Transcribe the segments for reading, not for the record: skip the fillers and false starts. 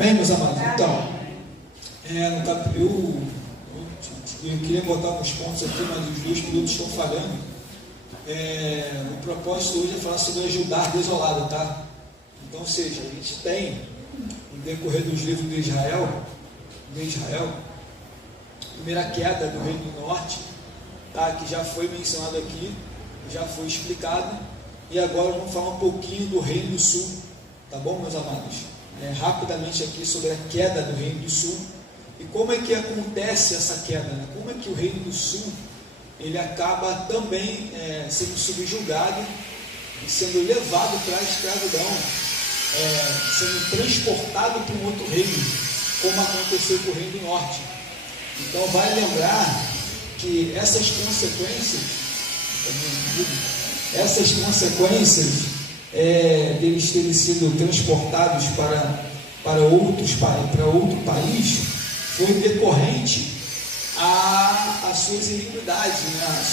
Amém, meus amados? Então, eu queria botar uns pontos aqui, mas os dois pilotos estão falhando. O propósito hoje é falar sobre a Judá desolada, tá? Então, ou seja, a gente tem, no decorrer dos livros de Israel, a primeira queda do Reino do Norte, tá? Que já foi mencionado aqui, já foi explicado, e agora vamos falar um pouquinho do Reino do Sul, tá bom, meus amados? Rapidamente aqui sobre a queda do Reino do Sul, e como é que acontece essa queda, né? Como é que o Reino do Sul, ele acaba também sendo subjugado e sendo levado para a escravidão, sendo transportado para um outro reino, como aconteceu com o Reino do Norte. Então vale lembrar que essas consequências deles terem sido transportados para outro país, foi decorrente às suas iniquidades, né?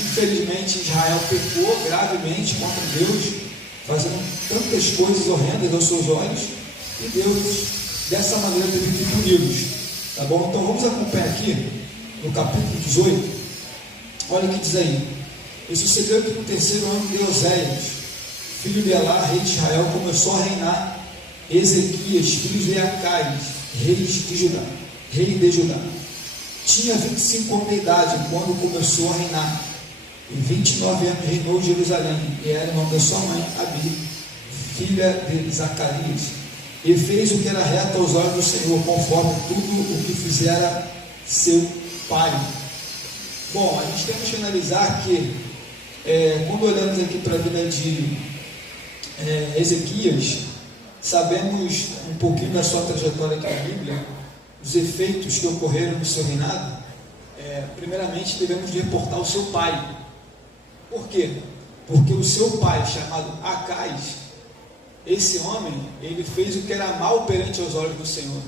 Infelizmente Israel pecou gravemente contra Deus, fazendo tantas coisas horrendas aos seus olhos, e Deus dessa maneira teve que puni-los, tá bom? Então vamos acompanhar aqui no capítulo 18. Olha o que diz aí: e sucedeu que no terceiro ano de Oséias, filho de Elá, rei de Israel, começou a reinar Ezequias, filho de Acais, rei de Judá. Tinha 25 anos de idade quando começou a reinar, e 29 anos reinou em Jerusalém, e era o nome da sua mãe, Abi, filha de Zacarias, e fez o que era reto aos olhos do Senhor, conforme tudo o que fizera seu pai. Bom, a gente temos que analisar que, quando olhamos aqui para a vida de Ezequias, sabemos um pouquinho da sua trajetória aqui na Bíblia, os efeitos que ocorreram no seu reinado. Primeiramente devemos reportar o seu pai. Por quê? Porque o seu pai, chamado Acais, esse homem, ele fez o que era mal perante aos olhos do Senhor.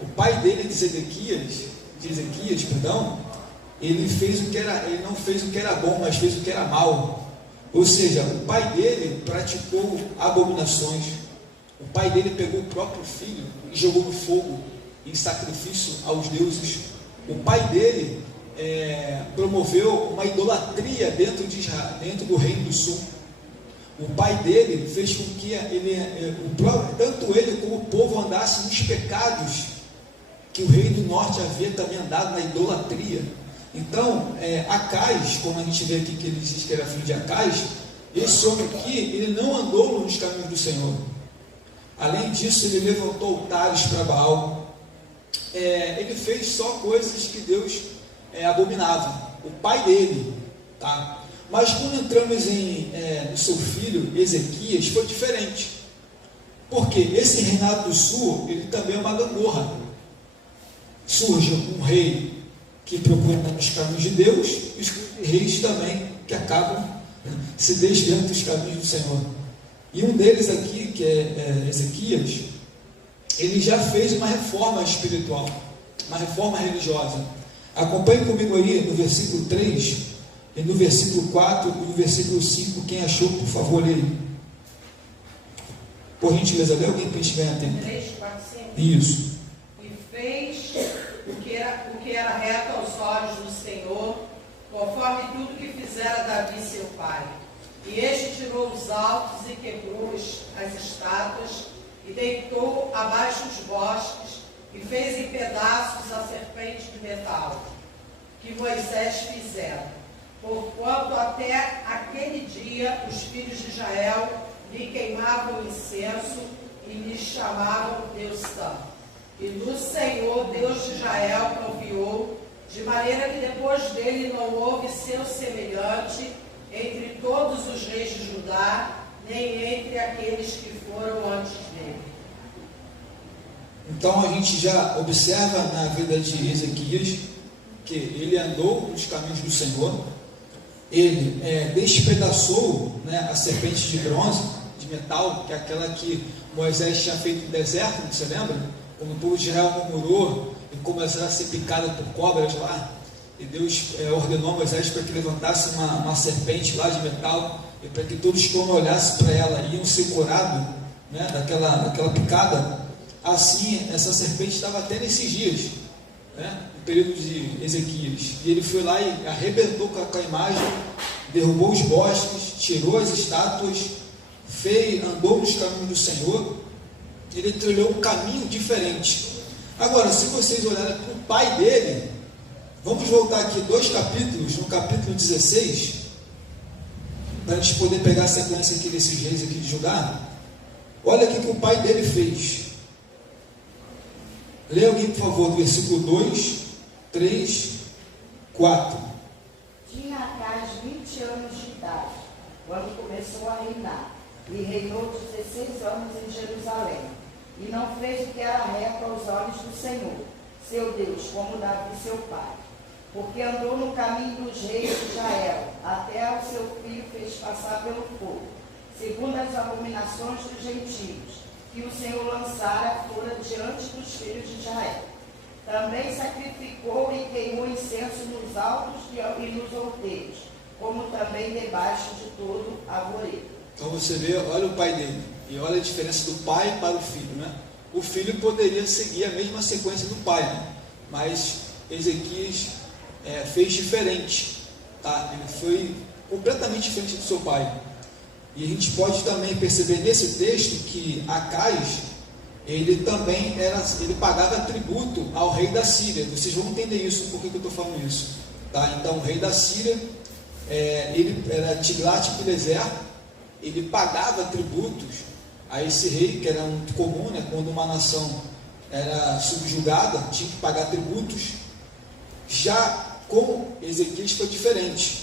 O pai dele, de Ezequias, ele não fez o que era bom, mas fez o que era mal. Ou seja, o pai dele praticou abominações. O pai dele pegou o próprio filho e jogou no fogo em sacrifício aos deuses. O pai dele promoveu uma idolatria dentro do Reino do Sul. O pai dele fez com que tanto ele como o povo andassem nos pecados que o rei do norte havia também andado, na idolatria. Então, Acais, como a gente vê aqui que ele diz que era filho de Acais, esse homem aqui, ele não andou nos caminhos do Senhor. Além disso, ele levantou altares para Baal. Ele fez só coisas que Deus abominava. O pai dele, tá? Mas quando entramos no seu filho Ezequias, foi diferente. Porque esse reinado do sul, ele também é uma gangorra. Surge um rei que procura os caminhos de Deus, e os reis também que acabam se desviando dos caminhos do Senhor. E um deles aqui, que é Ezequias, ele já fez uma reforma espiritual, uma reforma religiosa. Acompanhe comigo aí no versículo 3, e no versículo 4 e no versículo 5, quem achou, por favor, lê aí. Por gentileza, lê alguém para a gente ganhar tempo. 3, 4, 5. Isso. E fez o que era reto aos olhos do Senhor, conforme tudo que fizera Davi seu pai. E este tirou os altos e quebrou as estátuas, e deitou abaixo os bosques, e fez em pedaços a serpente de metal, que Moisés fizera. Porquanto até aquele dia os filhos de Israel lhe queimavam incenso e lhe chamavam Deus Santo. E no Senhor, Deus de Israel, confiou, de maneira que depois dele não houve seu semelhante entre todos os reis de Judá, nem entre aqueles que foram antes dele. Então a gente já observa na vida de Ezequias que ele andou nos caminhos do Senhor, ele despedaçou, né, a serpente de bronze, de metal, que é aquela que Moisés tinha feito no deserto, você lembra? Quando o povo de Israel murmurou e começaram a ser picado por cobras lá, e Deus ordenou a Moisés para que levantasse uma serpente lá de metal, e para que todos, quando olhassem para ela, iam ser curados, né, daquela picada, assim essa serpente estava até nesses dias, né, no período de Ezequias. E ele foi lá e arrebentou com a imagem, derrubou os bosques, tirou as estátuas, andou nos caminhos do Senhor. Ele trilhou um caminho diferente. Agora, se vocês olharem para o pai dele, vamos voltar aqui 2 capítulos, no capítulo 16, para a gente poder pegar a sequência aqui desses reis aqui de Judá. Olha o que o pai dele fez. Leia alguém, por favor, do versículo 2, 3, 4. Tinha Acaz 20 anos de idade, quando começou a reinar, e reinou 16 anos em Jerusalém. E não fez o que era reto aos olhos do Senhor, seu Deus, como Davi seu pai. Porque andou no caminho dos reis de Israel, até ao seu filho fez passar pelo fogo, segundo as abominações dos gentios, que o Senhor lançara fora diante dos filhos de Israel. Também sacrificou e queimou incenso nos altos e nos outeiros, como também debaixo de todo arvoredo. Então você vê, olha o pai dele, e olha a diferença do pai para o filho, né? O filho poderia seguir a mesma sequência do pai, né? Mas Ezequias fez diferente, tá? Ele foi completamente diferente do seu pai. E a gente pode também perceber nesse texto que Acaz, ele também ele pagava tributo ao rei da Síria. Vocês vão entender isso, por que eu estou falando isso, tá? Então o rei da Síria, ele era Tiglat-Pileser, ele pagava tributos a esse rei, que era muito comum, né? Quando uma nação era subjugada, tinha que pagar tributos. Já com Ezequias foi diferente,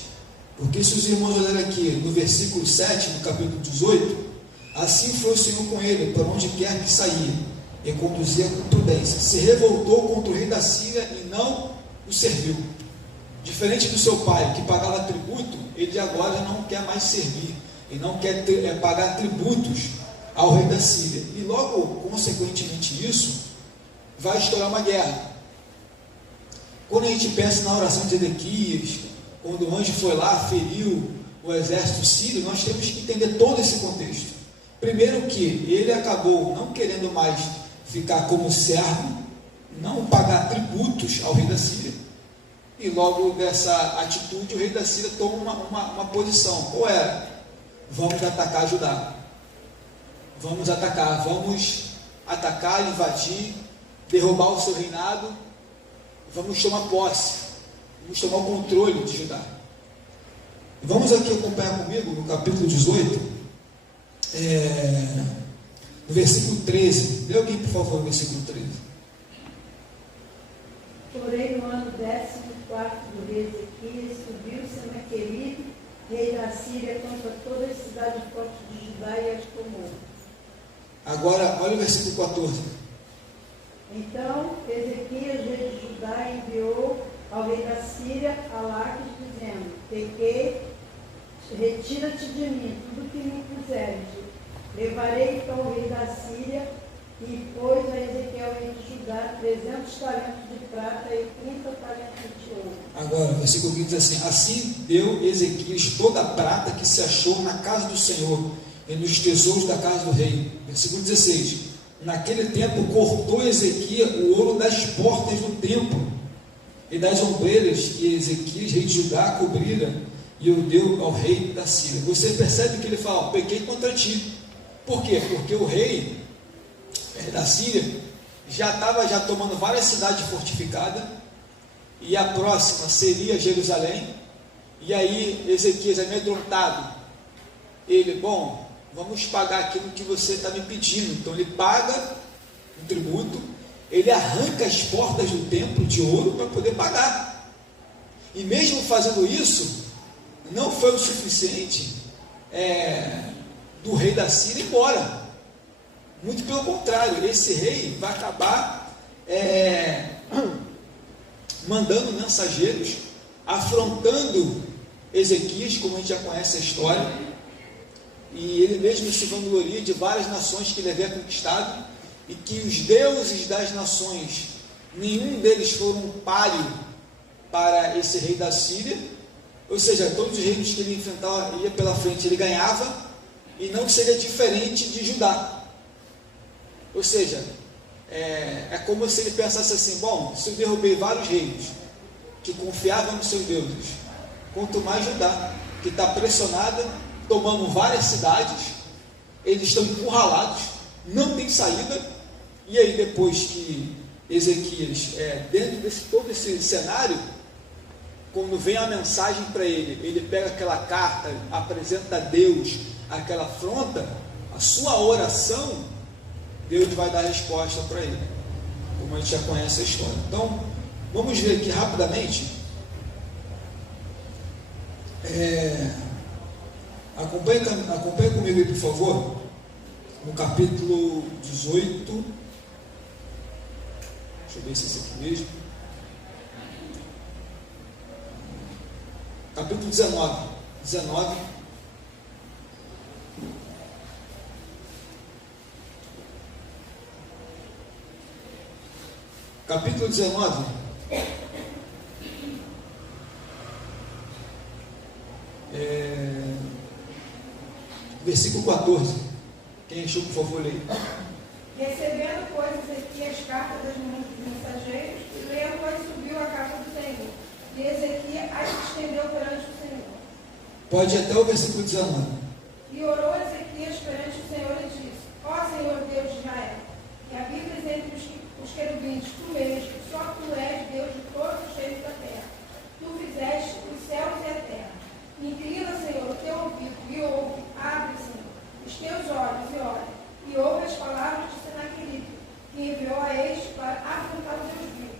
porque se os irmãos olharem aqui no versículo 7 do capítulo 18, assim foi o Senhor com ele, por onde quer que saía, e conduzia com prudência. Se revoltou contra o rei da Síria e não o serviu. Diferente do seu pai, que pagava tributo, ele agora não quer mais servir, ele não quer pagar tributos ao rei da Síria. E logo, consequentemente isso, vai estourar uma guerra. Quando a gente pensa na oração de Ezequias, quando o anjo foi lá, feriu o exército sírio, nós temos que entender todo esse contexto. Primeiro que ele acabou não querendo mais ficar como servo, não pagar tributos ao rei da Síria. E logo dessa atitude, o rei da Síria toma uma posição. Qual era? Vamos atacar Judá. Vamos atacar, invadir, derrubar o seu reinado, vamos tomar posse, vamos tomar o controle de Judá. Vamos aqui acompanhar comigo no capítulo 18, no versículo 13. Lê alguém, por favor, no versículo 13. Porém, no ano 14º do rei Ezequias, subiu Senaqueribe, rei da Síria, contra toda a cidade forte de Judá e as tomou. Agora, olha o versículo 14. Então, Ezequias, rei de Judá, enviou ao rei da Síria a Laques, dizendo: pequei, retira-te de mim tudo que me puseres. Levarei então o rei da Síria e pôs a Ezequiel, rei de Judá, 300 talentos de prata e 30 talentos de ouro. Agora, o versículo 15 diz assim: assim deu Ezequias toda a prata que se achou na casa do Senhor e nos tesouros da casa do rei. Versículo 16: naquele tempo cortou Ezequias o ouro das portas do templo e das ombreiras que Ezequias, rei de Judá, cobrira, e o deu ao rei da Síria. Você percebe que ele fala: pequei contra ti. Por quê? Porque o rei da Síria já estava tomando várias cidades fortificadas, e a próxima seria Jerusalém. E aí Ezequias, amedrontado, ele, vamos pagar aquilo que você está me pedindo. Então ele paga um tributo, ele arranca as portas do templo de ouro para poder pagar. E mesmo fazendo isso, não foi o suficiente do rei da Síria ir embora. Muito pelo contrário, esse rei vai acabar mandando mensageiros, afrontando Ezequias, como a gente já conhece a história. E ele mesmo se vangloria de várias nações que ele havia conquistado, e que os deuses das nações, nenhum deles foram um páreo para esse rei da Síria. Ou seja, todos os reinos que ele enfrentava, ia pela frente, ele ganhava, e não seria diferente de Judá. Ou seja, é como se ele pensasse assim: bom, se eu derrubei vários reinos que confiavam nos seus deuses, quanto mais Judá, que está pressionada, tomando várias cidades, eles estão encurralados, não tem saída. E aí, depois que Ezequias, dentro desse todo esse cenário, quando vem a mensagem para ele, ele pega aquela carta, apresenta a Deus aquela afronta, a sua oração, Deus vai dar resposta para ele, como a gente já conhece a história. Então, vamos ver aqui rapidamente. Acompanhe comigo aí, por favor, no capítulo 18. Deixa eu ver se é esse aqui mesmo. Capítulo 19. Capítulo 19. Versículo 14. Quem achou, por favor, leia. Recebendo, pois, Ezequias carta das mãos dos mensageiros, e lendo-as, subiu a casa do Senhor. E Ezequias as estendeu perante o Senhor. Pode ir até o versículo 19. E orou Ezequias perante o Senhor e disse: Ó Senhor Deus de Israel, que habitas entre os querubins, tu mesmo, só tu és Deus de todos os reinos da terra. Tu fizeste os céus e a terra. Inclina, Senhor, o teu ouvido e ouve, abre, Senhor, os teus olhos e olha, e ouve as palavras de Senaqueribe, que enviou a este para afrontar o Deus vivo.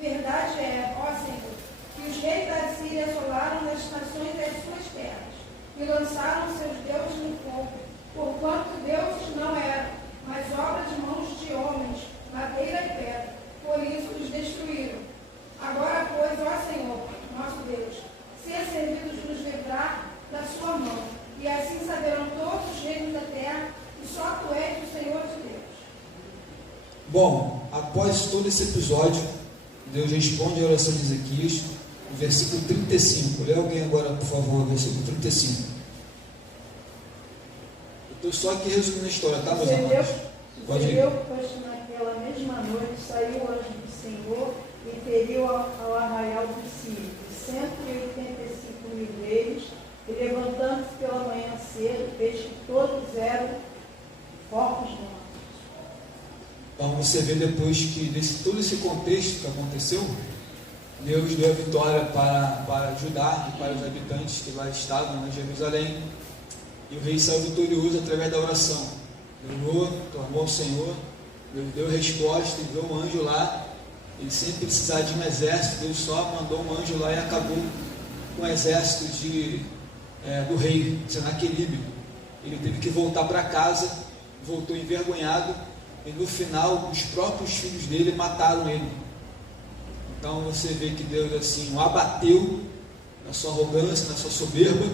Verdade é, ó Senhor, que os reis da Síria assolaram as nações das suas terras, e lançaram seus deuses no fogo, porquanto deuses não eram, mas obra de mãos de homens, madeira e pedra, por isso os destruíram. Agora, pois, ó Senhor, nosso Deus, seja servido de nos livrar da sua mão, e assim saberão todos os reinos da terra, que só tu és o Senhor de Deus. Bom, após todo esse episódio, Deus responde a oração de Ezequias, no versículo 35. Lê alguém agora, por favor, versículo 35. Eu estou só aqui resumindo a história, tá, meus amados? Pode ir. Pois naquela mesma noite saiu o anjo do Senhor e feriu ao arraial dos sírios, 185 mil deles, e levantando-se pela manhã cedo, fez que todos eram corpos mortos. Então você vê depois que todo esse contexto que aconteceu, Deus deu a vitória para Judá e para os habitantes que lá estavam em Jerusalém, e o rei saiu vitorioso através da oração. Orou, clamou ao Senhor, Deus deu resposta, enviou um anjo lá, e sem precisar de um exército, Deus só mandou um anjo lá e acabou com o exército do rei Senaqueribe. Ele teve que voltar para casa, voltou envergonhado, e no final os próprios filhos dele mataram ele. Então você vê que Deus assim o abateu na sua arrogância, na sua soberba,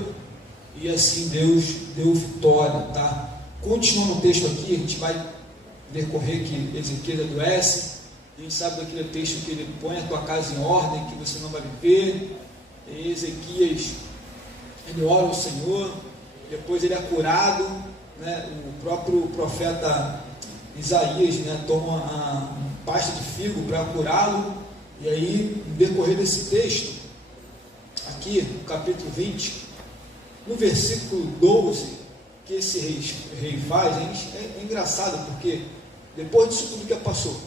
e assim Deus deu vitória, tá? Continuando o texto aqui, a gente vai decorrer que Ezequias adoece, a gente sabe daquele texto que ele põe a tua casa em ordem, que você não vai viver. E Ezequias, ele ora ao Senhor, depois ele é curado, né? O próprio profeta Isaías, né, toma uma pasta de figo para curá-lo. E aí, no decorrer desse texto, aqui no capítulo 20, no versículo 12, que esse rei faz, é engraçado, porque depois disso tudo que passou,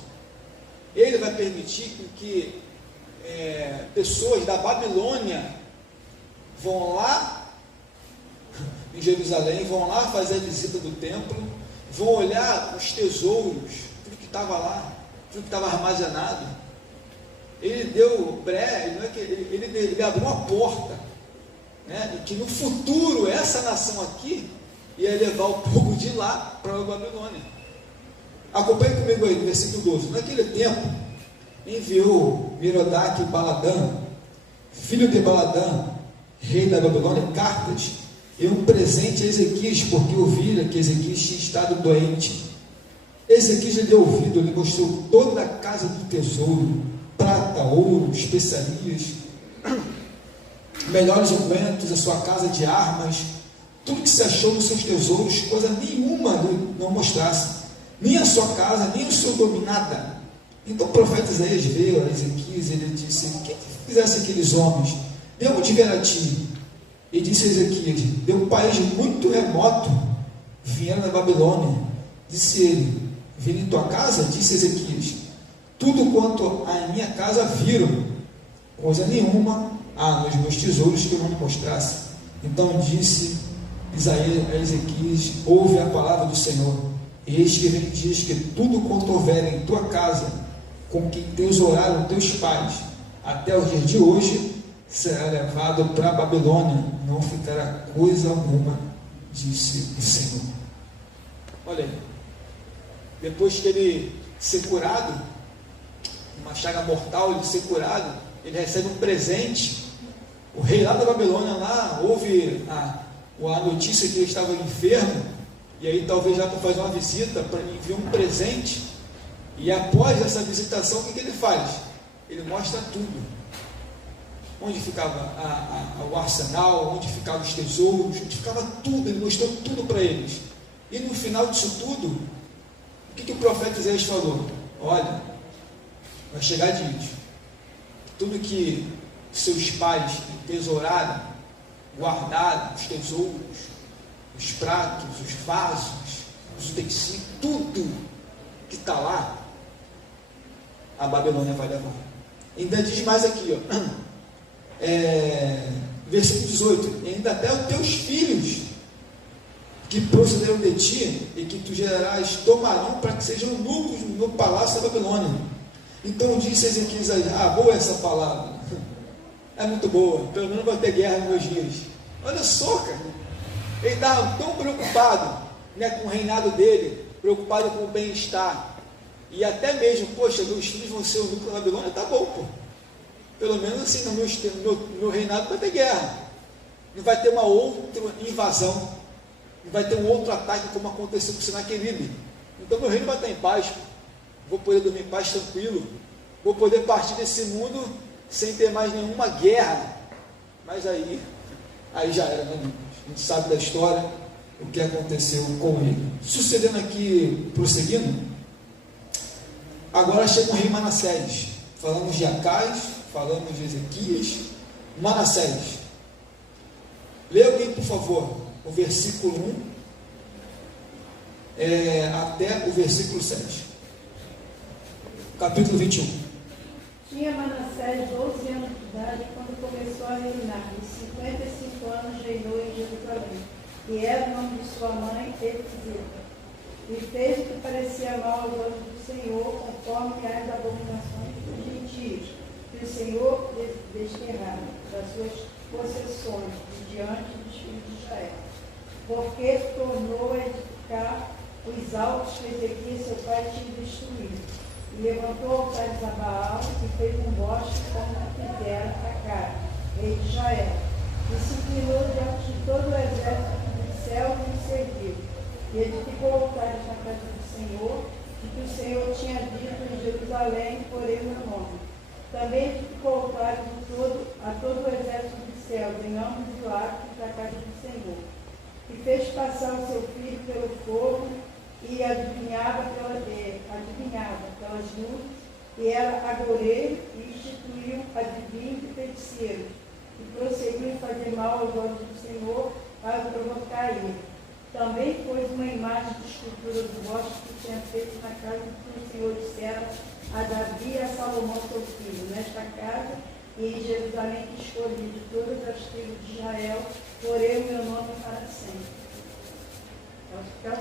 ele vai permitir que pessoas da Babilônia vão lá em Jerusalém, vão lá fazer a visita do templo, vão olhar os tesouros, tudo que estava lá, tudo que estava armazenado. Ele deu ele abriu uma porta, né, e que no futuro essa nação aqui ia levar o povo de lá para a Babilônia. Acompanhe comigo aí no versículo 12. Naquele tempo enviou Merodach Baladã, filho de Baladã, rei da Babilônia, cartas e um presente a Ezequias, porque ouvira que Ezequias tinha estado doente. Ezequias lhe deu ouvido, lhe mostrou toda a casa do tesouro, prata, ouro, especiarias, melhores ungüentos, a sua casa de armas, tudo que se achou nos seus tesouros, coisa nenhuma não mostrasse. nem a sua casa, nem o seu domínio, nada. Então o profeta Isaías veio a Ezequias, ele disse: quem fizesse aqueles homens? De onde vier a ti? E disse a Ezequias: de um país muito remoto vieram da Babilônia. Disse ele: vim em tua casa? Disse Ezequias: tudo quanto a minha casa viram, coisa nenhuma há nos meus tesouros que eu não mostrasse. Então disse Isaías a Ezequias: ouve a palavra do Senhor. Eis que vem dias que tudo quanto houver em tua casa, com que tesouraram teus pais, até o dia de hoje, será levado para a Babilônia, não ficará coisa alguma, disse o Senhor. Olha aí, depois que ele ser curado, uma chaga mortal, ele ser curado, ele recebe um presente. O rei lá da Babilônia, lá, ouve a notícia que ele estava enfermo, e aí talvez já para fazer uma visita, para enviar um presente, e após essa visitação, o que ele faz? Ele mostra tudo. Onde ficava o arsenal, onde ficavam os tesouros, onde ficava tudo, ele mostrou tudo para eles. E no final disso tudo, o que o profeta Isaías falou? Olha, vai chegar dias, tudo que seus pais tesouraram, guardaram, os tesouros, os pratos, os vasos, os utensílios, tudo que está lá, a Babilônia vai levar. Ainda diz mais aqui, ó. Versículo 18: ainda até os teus filhos que procederão de ti e que tu gerarás tomarão para que sejam lucros no palácio da Babilônia. Então disse Ezequias: boa essa palavra, é muito boa, pelo menos vai ter guerra nos meus dias. Olha só, cara, ele estava tão preocupado, né, com o reinado dele, preocupado com o bem-estar, e até mesmo, poxa, meus filhos vão ser o núcleo da Babilônia, tá bom, pô. Pelo menos assim, no meu reinado vai ter guerra, não vai ter uma outra invasão, não vai ter um outro ataque como aconteceu com o Senaqueribe. Então meu reino vai estar em paz, vou poder dormir em paz tranquilo, vou poder partir desse mundo sem ter mais nenhuma guerra. Mas aí já era, né? A gente sabe da história, o que aconteceu com ele. Sucedendo aqui, prosseguindo, agora chega o rei Manassés. Falamos de Acais, falamos de Ezequias, Manassés. Leia alguém, por favor, o versículo 1 até o versículo 7. Capítulo 21. Tinha Manassés 12 anos de idade quando começou a reinar, e 55 anos reinou em Jerusalém, e era o nome de sua mãe, Efzita. E fez o que parecia mal aos olhos do Senhor, conforme as abominações dos gentios, que o Senhor desterrara das suas possessões de diante dos filhos de Israel. Porque tornou a edificar os altos que Ezequias seu pai tinha destruído. E levantou altares a Baal e fez um bosque como fizera Acai, rei de Israel. E se inclinou diante de todo o exército do céu e o serviu. E edificou altares na casa do Senhor, de que o Senhor tinha dito em Jerusalém, porém meu nome. Também edificou altares a todo o exército do céu, em ambos os lados da casa do Senhor. E fez passar o seu filho pelo fogo, e adivinhava pelas luzes, e era agoureiro, e instituiu adivinhos e feiticeiros, e prosseguiu em fazer mal aos olhos do Senhor, para provocar ele. Também pôs uma imagem de escultura do bosque que tinha feito na casa que o Senhor dissera a Davi e a Salomão seu filho. Nesta casa e em Jerusalém que escolhi de todas as tribos de Israel, porém o meu nome para sempre.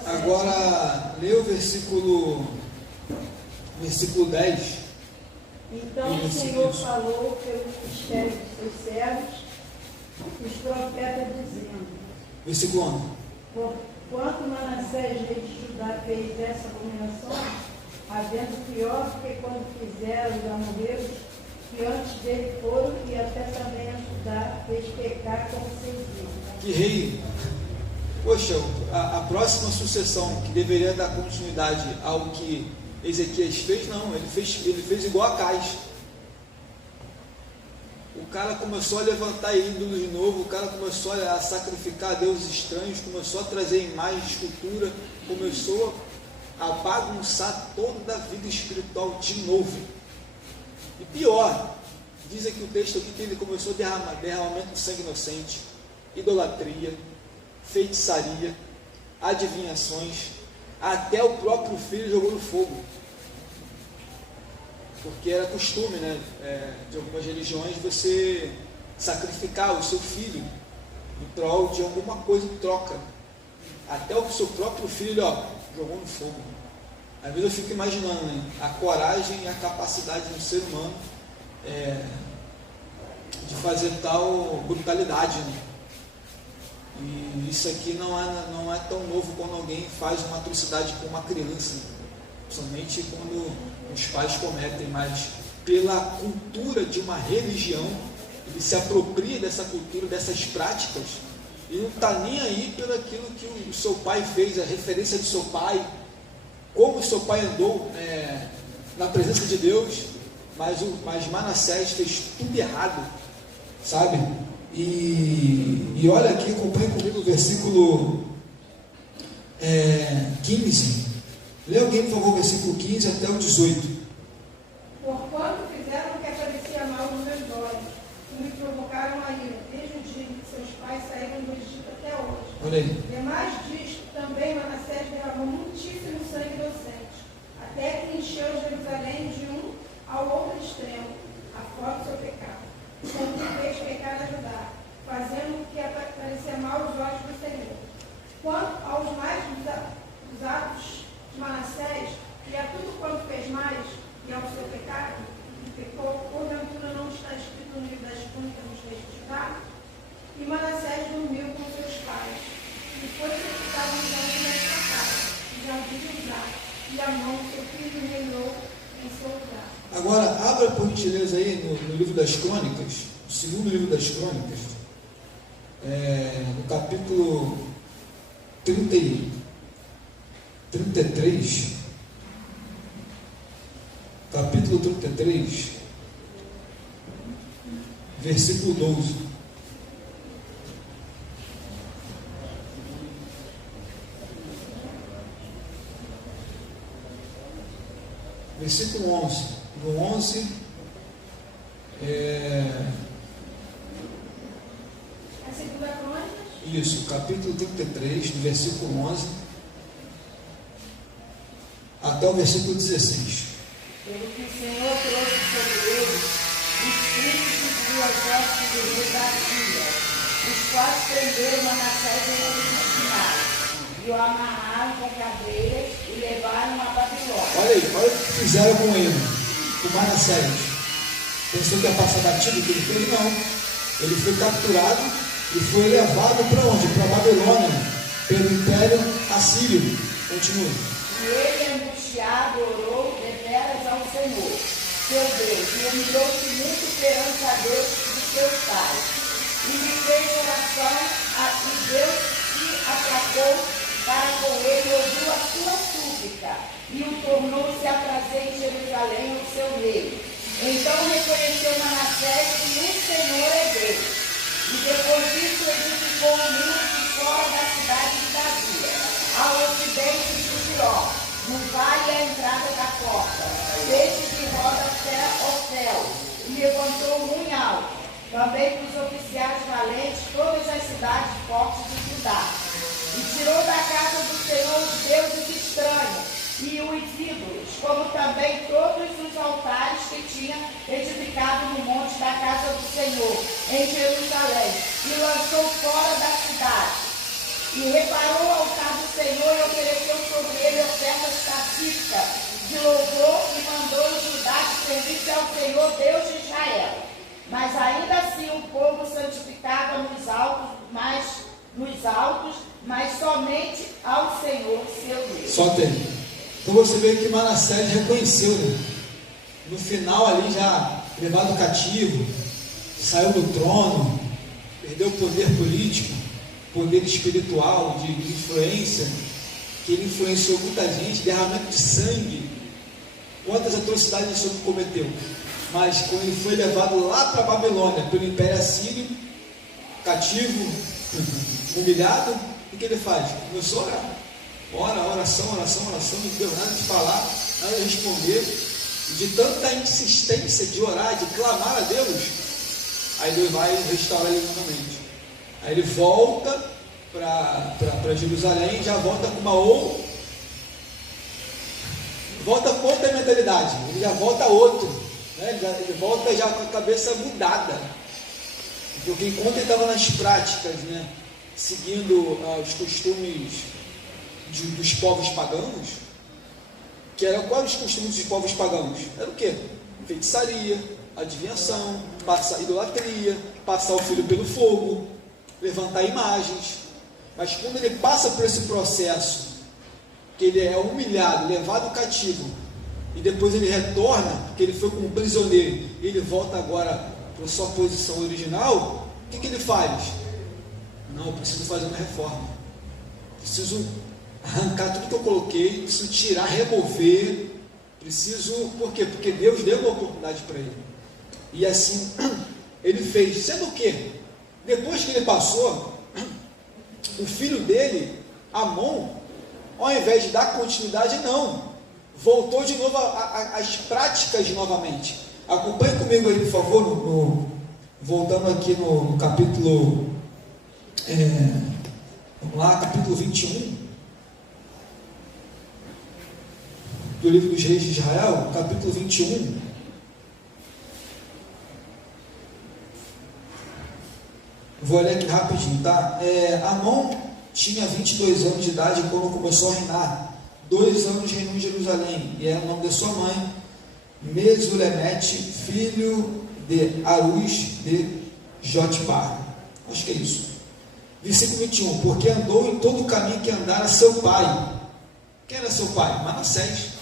Agora, lê o versículo 10. Então o Senhor falou pelos mistérios de seus servos, os profetas, dizendo: Versículo 11. Porquanto Manassés, rei de Judá, fez essa abominação, havendo pior do que quando fizeram os amorreus, que antes dele foram, e até também a Judá fez pecar como seus filhos. Que rei! Poxa, a próxima sucessão que deveria dar continuidade ao que Ezequias fez, não, ele fez igual a Acais. O cara começou a levantar ídolos de novo, o cara começou a sacrificar deuses estranhos, começou a trazer imagens de escultura, começou a bagunçar toda a vida espiritual de novo. E pior, diz aqui o texto aqui que ele começou a derramamento de sangue inocente, idolatria, feitiçaria, adivinhações, até o próprio filho jogou no fogo. Porque era costume, né, de algumas religiões, você sacrificar o seu filho em prol de alguma coisa em troca. Até o seu próprio filho, jogou no fogo. Às vezes eu fico imaginando, né, a coragem e a capacidade do ser humano de fazer tal brutalidade, né? E isso aqui não é tão novo quando alguém faz uma atrocidade com uma criança, somente quando os pais cometem, mas pela cultura de uma religião, ele se apropria dessa cultura, dessas práticas, e não está nem aí pelo aquilo que o seu pai fez, a referência de seu pai, como o seu pai andou na presença de Deus, mas Manassés fez tudo errado, sabe? E olha aqui, acompanha comigo o versículo 15. Lê alguém, por favor, o versículo 15 até o 18. Porquanto fizeram o que parecia mal nos meus olhos, e me provocaram a ira, desde o dia em que seus pais saíram do Egito até hoje. Olha aí. Demais disto, também Manassés derramou muitíssimo sangue inocente, até que encheu Jerusalém de um ao outro extremo, a fora do seu pecado. Tanto fez pecar a Judá, fazendo o que parecia mal aos olhos do Senhor. Quanto aos mais dos atos de Manassés, e a tudo quanto fez mais, e ao seu pecado, que pecou, porventura não está escrito no livro das crônicas dos reis de Judá? E Manassés dormiu com seus pais, e foi sepultado no jardim da sua casa, no jardim de Uzá, e Amon, seu filho, reinou em seu lugar. Agora, abra por gentileza aí no livro das crônicas, o segundo livro das crônicas, no capítulo 33, capítulo 33, versículo 12. Versículo 11. No 11, A segunda crônica. isso, capítulo 33, do versículo 11 até o versículo 16. Pelo que o Senhor trouxe sobre eles os príncipes do exército do rei da Síria, os quais prenderam Manassés em originais, e o amarraram com cadeiras e levaram a Babilônia. Olha aí, olha o que fizeram com ele, com Manassés. Pensou que ia passar batido que ele fez? Não. Ele foi capturado e foi levado para onde? Para Babilônia, pelo Império Assírio. Continua. E ele, angustiado, orou deveras ao Senhor, seu Deus, e humilhou-se muito perante a Deus de seus pais. E lhe fez oração, e Deus se aplacou para com ele, ouviu a sua súplica, e o tornou-se a trazer em Jerusalém o seu rei. Então reconheceu Manassés que o Senhor é Deus. E depois disso edificou um muro de fora da cidade de Davi, ao ocidente de Jiró, no vale à entrada da porta, desde que roda até Ofel, e levantou um munhal. Também para os oficiais valentes todas as cidades fortes de Judá. E tirou da casa do Senhor os deuses estranhos e os ídolos, como também todos os altares que tinha edificado no monte da casa do Senhor, em Jerusalém, e lançou fora da cidade. E reparou o altar do Senhor e ofereceu sobre ele ofertas pacíficas de louvor e mandou Judá que servisse ao Senhor Deus de Israel. Mas ainda assim o povo santificava nos altos, mas somente ao Senhor seu Deus. Só tem. Então você vê que Manassés reconheceu, né? No final ali já levado cativo, saiu do trono, perdeu o poder político, poder espiritual, de influência, que ele influenciou muita gente, derramamento de sangue, quantas atrocidades esse homem cometeu. Mas quando ele foi levado lá para a Babilônia, pelo Império Assírio, cativo, humilhado, o que ele faz? Começou a orar. oração, não deu nada de falar, nada de responder, de tanta insistência de orar, de clamar a Deus, aí Deus vai restaurar ele novamente. Aí ele volta para Jerusalém, já volta com outra mentalidade, ele já volta outro, né? Ele volta já com a cabeça mudada, porque enquanto ele estava nas práticas, né, seguindo os costumes dos povos pagãos, que eram quais os costumes dos povos pagãos? Era o quê? Feitiçaria, adivinhação, idolatria, passar o filho pelo fogo, levantar imagens. Mas quando ele passa por esse processo, que ele é humilhado, levado cativo, e depois ele retorna, porque ele foi como prisioneiro, e ele volta agora para a sua posição original, o que ele faz? Não, eu preciso fazer uma reforma, preciso arrancar tudo que eu coloquei, preciso tirar, remover, por quê? Porque Deus deu uma oportunidade para ele, e assim ele fez, sendo que, depois que ele passou, o filho dele, Amon, ao invés de dar continuidade, não, voltou de novo às práticas novamente. Acompanhe comigo aí, por favor, voltando aqui no capítulo, vamos lá, capítulo 21, do livro dos Reis de Israel, capítulo 21, vou ler aqui rapidinho, tá? Amon tinha 22 anos de idade quando começou a reinar. 2 anos reinou em Jerusalém, e era o nome da sua mãe, Mesulemete, filho de Aruz de Jotbar. Acho que é isso. Versículo 21. Porque andou em todo o caminho que andara seu pai. Quem era seu pai? Manassés.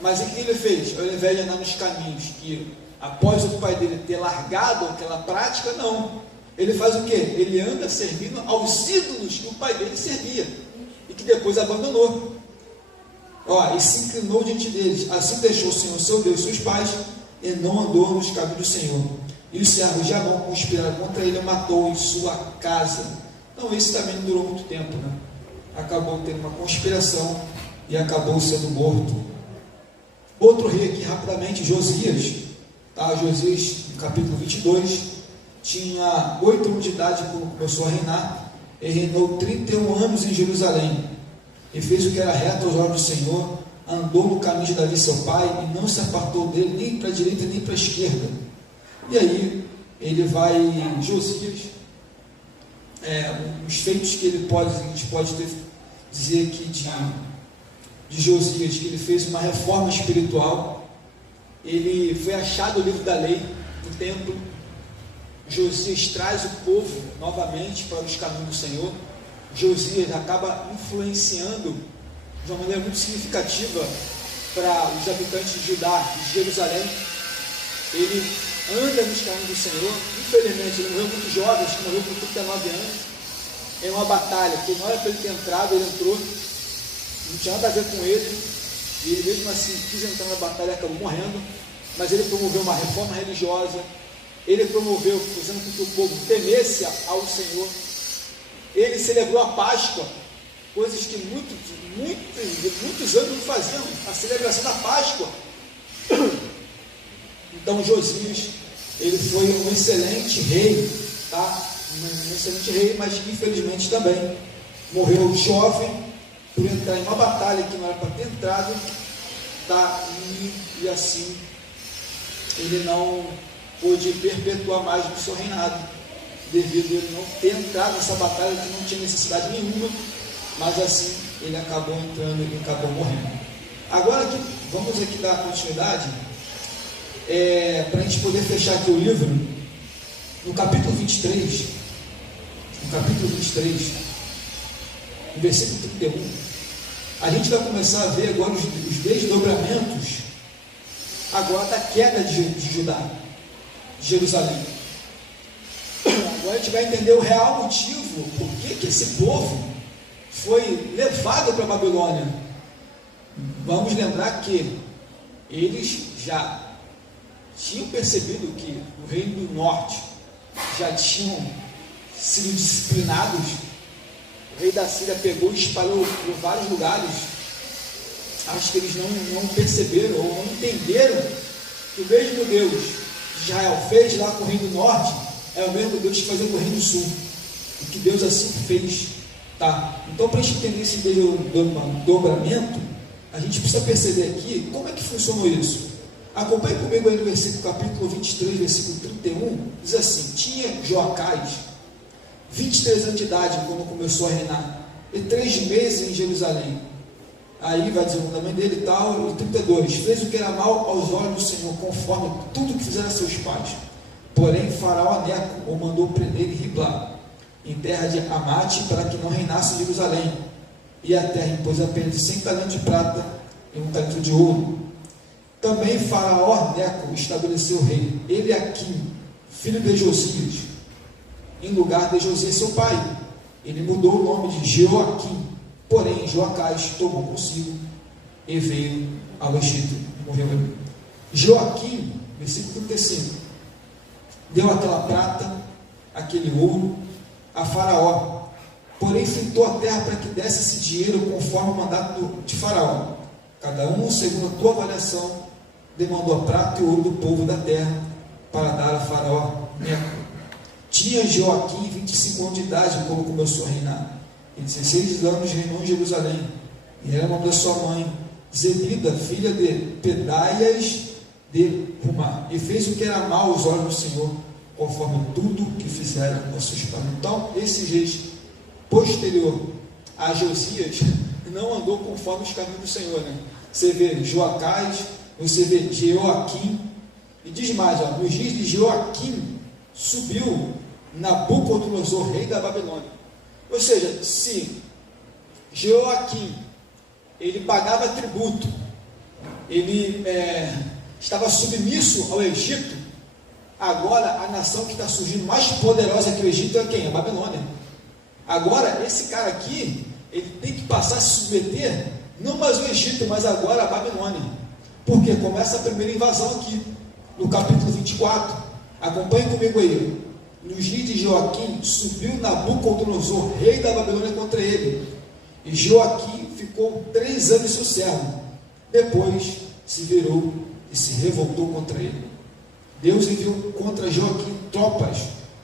Mas o que ele fez? Ao invés de andar nos caminhos que, após o pai dele ter largado aquela prática, não. Ele faz o quê? Ele anda servindo aos ídolos que o pai dele servia e que depois abandonou. E se inclinou diante deles. Assim deixou o Senhor seu Deus seus pais e não andou nos caminhos do Senhor. E os servos de Amon conspiraram contra ele e matou em sua casa. Então esse também não durou muito tempo, né? Acabou tendo uma conspiração e acabou sendo morto. Outro rei aqui rapidamente, Josias, tá? Josias, no capítulo 22, tinha 8 anos de idade quando começou a reinar, e reinou 31 anos em Jerusalém, e fez o que era reto aos olhos do Senhor, andou no caminho de Davi seu pai, e não se apartou dele nem para a direita nem para a esquerda. E aí ele vai, Josias, os feitos que a gente pode dizer aqui de Josias, que ele fez uma reforma espiritual. Ele foi achado o livro da lei no templo. Josias traz o povo novamente para os caminhos do Senhor. Josias acaba influenciando de uma maneira muito significativa para os habitantes de Judá, de Jerusalém. Ele anda nos caminhos do Senhor. Infelizmente ele morreu muito jovem, acho que morreu com 39 anos, em uma batalha, que não era para ele ter entrado, ele entrou, não tinha nada a ver com ele, e ele mesmo assim quis entrar na batalha e acabou morrendo. Mas ele promoveu uma reforma religiosa, ele promoveu, fazendo com que o povo temesse ao Senhor. Ele celebrou a Páscoa, coisas que muitos anos não faziam, a celebração da Páscoa. Então Josias, ele foi um excelente rei, tá? Um excelente rei, mas infelizmente também morreu jovem por entrar em uma batalha que não era para ter entrado, tá? E assim ele não pôde perpetuar mais o seu reinado, devido a ele não ter entrado nessa batalha que não tinha necessidade nenhuma, mas assim ele acabou entrando e acabou morrendo. Agora aqui, vamos aqui dar continuidade, para a gente poder fechar aqui o livro, no capítulo 23, no versículo 31, a gente vai começar a ver agora os desdobramentos agora da queda de Judá, de Jerusalém. Agora a gente vai entender o real motivo, por que esse povo foi levado para a Babilônia. Vamos lembrar que eles já tinham percebido que o reino do norte já tinham sido disciplinados o rei da Síria pegou e espalhou por vários lugares. Acho que eles não perceberam ou não entenderam que o mesmo Deus de Israel fez lá com o reino do norte é o mesmo Deus que fazia com o reino do sul, e que Deus assim fez, tá? Então, para a gente entender esse desdobramento, a gente precisa perceber aqui como é que funcionou isso. Acompanhe comigo aí no versículo, capítulo 23, versículo 31, diz assim: tinha Joacás 23 anos de idade quando começou a reinar, e 3 meses em Jerusalém. Aí vai dizer o nome da mãe dele e tal, e 32, fez o que era mal aos olhos do Senhor, conforme tudo que fizeram seus pais. Porém, Faraó Neco o mandou prender em Riblá, em terra de Amate, para que não reinasse em Jerusalém. E a terra impôs apenas 100 talentos de prata e 1 talento de ouro. Também Faraó Neco estabeleceu o rei Eliaquim, filho de Josias, em lugar de Josias seu pai. Ele mudou o nome de Jeoaquim. Porém, Joacás tomou consigo e veio ao Egito e morreu. Joaquim, versículo 35, deu aquela prata, aquele ouro a Faraó, porém fitou a terra para que desse esse dinheiro conforme o mandato de Faraó. Cada um, segundo a tua avaliação, demandou a prata e o ouro do povo da terra para dar a Faraó Neco. Tinha Joaquim 25 anos de idade quando começou a reinar. Em 16 anos reinou em Jerusalém, e era o nome da sua mãe, Zebida, filha de Pedaias de Rumá, e fez o que era mal aos olhos do Senhor, conforme tudo que fizeram nossos pais. Então, esse reis posterior a Josias não andou conforme os caminhos do Senhor, né? Você vê Joacás, você vê Jeoaquim, e diz mais, ó, nos dias de Jeoaquim subiu Nabucodonosor, rei da Babilônia. Ou seja, se Jeoaquim ele pagava tributo, ele estava submisso ao Egito, agora a nação que está surgindo mais poderosa que o Egito é quem? A Babilônia. Agora esse cara aqui, ele tem que passar a se submeter, não mais ao Egito, mas agora a Babilônia. Porque começa a primeira invasão aqui, no capítulo 24. Acompanhe comigo aí. Nos dias de Joaquim, subiu Nabucodonosor, rei da Babilônia, contra ele. E Joaquim ficou 3 anos seu servo. Depois se virou e se revoltou contra ele. Deus enviou contra Joaquim tropas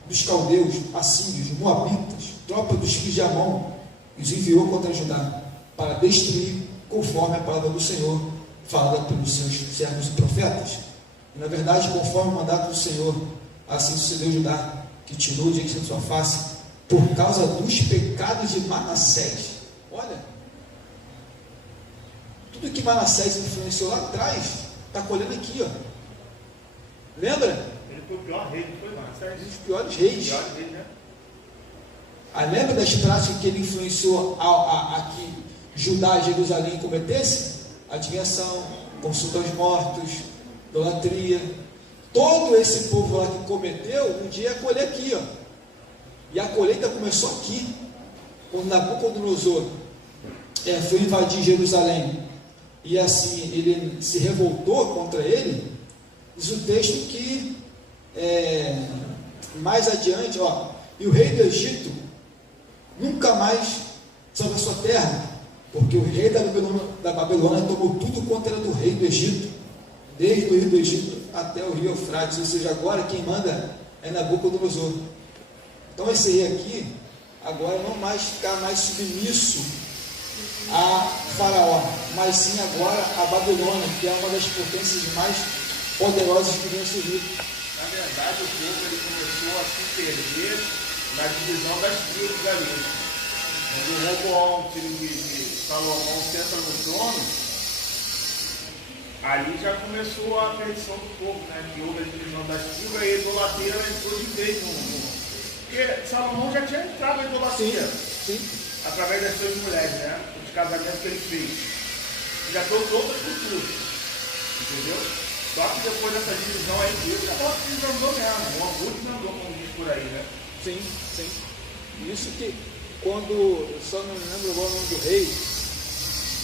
dos caldeus, assírios, moabitas, tropas dos filhos de Amon, e os enviou contra Judá, para destruir, conforme a palavra do Senhor, falada pelos seus servos e profetas. E, na verdade, conforme o mandato do Senhor, assim sucedeu Judá, que tirou diante da sua face, por causa dos pecados de Manassés. Olha, tudo que Manassés influenciou lá atrás, está colhendo aqui, ó. Lembra? Ele foi o pior rei, não foi Manassés? Um dos piores reis. Né? Lembra das práticas que ele influenciou a que Judá e Jerusalém cometessem? Adivinhação, consulta aos mortos, idolatria. Todo esse povo lá que cometeu, um dia ia colher aqui, ó. E a colheita começou aqui, quando Nabucodonosor foi invadir Jerusalém, e assim ele se revoltou contra ele. Diz o texto que mais adiante, ó, e o rei do Egito nunca mais sobre a sua terra, porque o rei da Babilônia tomou tudo quanto era do rei do Egito, desde o rio do Egito até o rio Eufrates. Ou seja, agora quem manda é Nabucodonosor. Então esse rei aqui agora não mais ficar mais submisso a Faraó, mas sim agora a Babilônia, que é uma das potências mais poderosas que vem surgir. Na verdade, o povo ele começou a se perder na divisão das tribos ali. Quando o Roboão, filho de Salomão, senta no trono, ali já começou a perdição do povo, né? Que houve a divisão das tribos, e a idolatria entrou de vez no mundo. Porque Salomão já tinha entrado na idolatria, sim, através das suas mulheres, né? Os casamentos que ele fez. Já trouxe outras culturas, entendeu? Só que depois dessa divisão aí, Deus já mostra que desandou mesmo. O orgulho desandou, como diz por aí, né? Sim, sim. Isso que, quando, eu só não me lembro agora o nome do rei,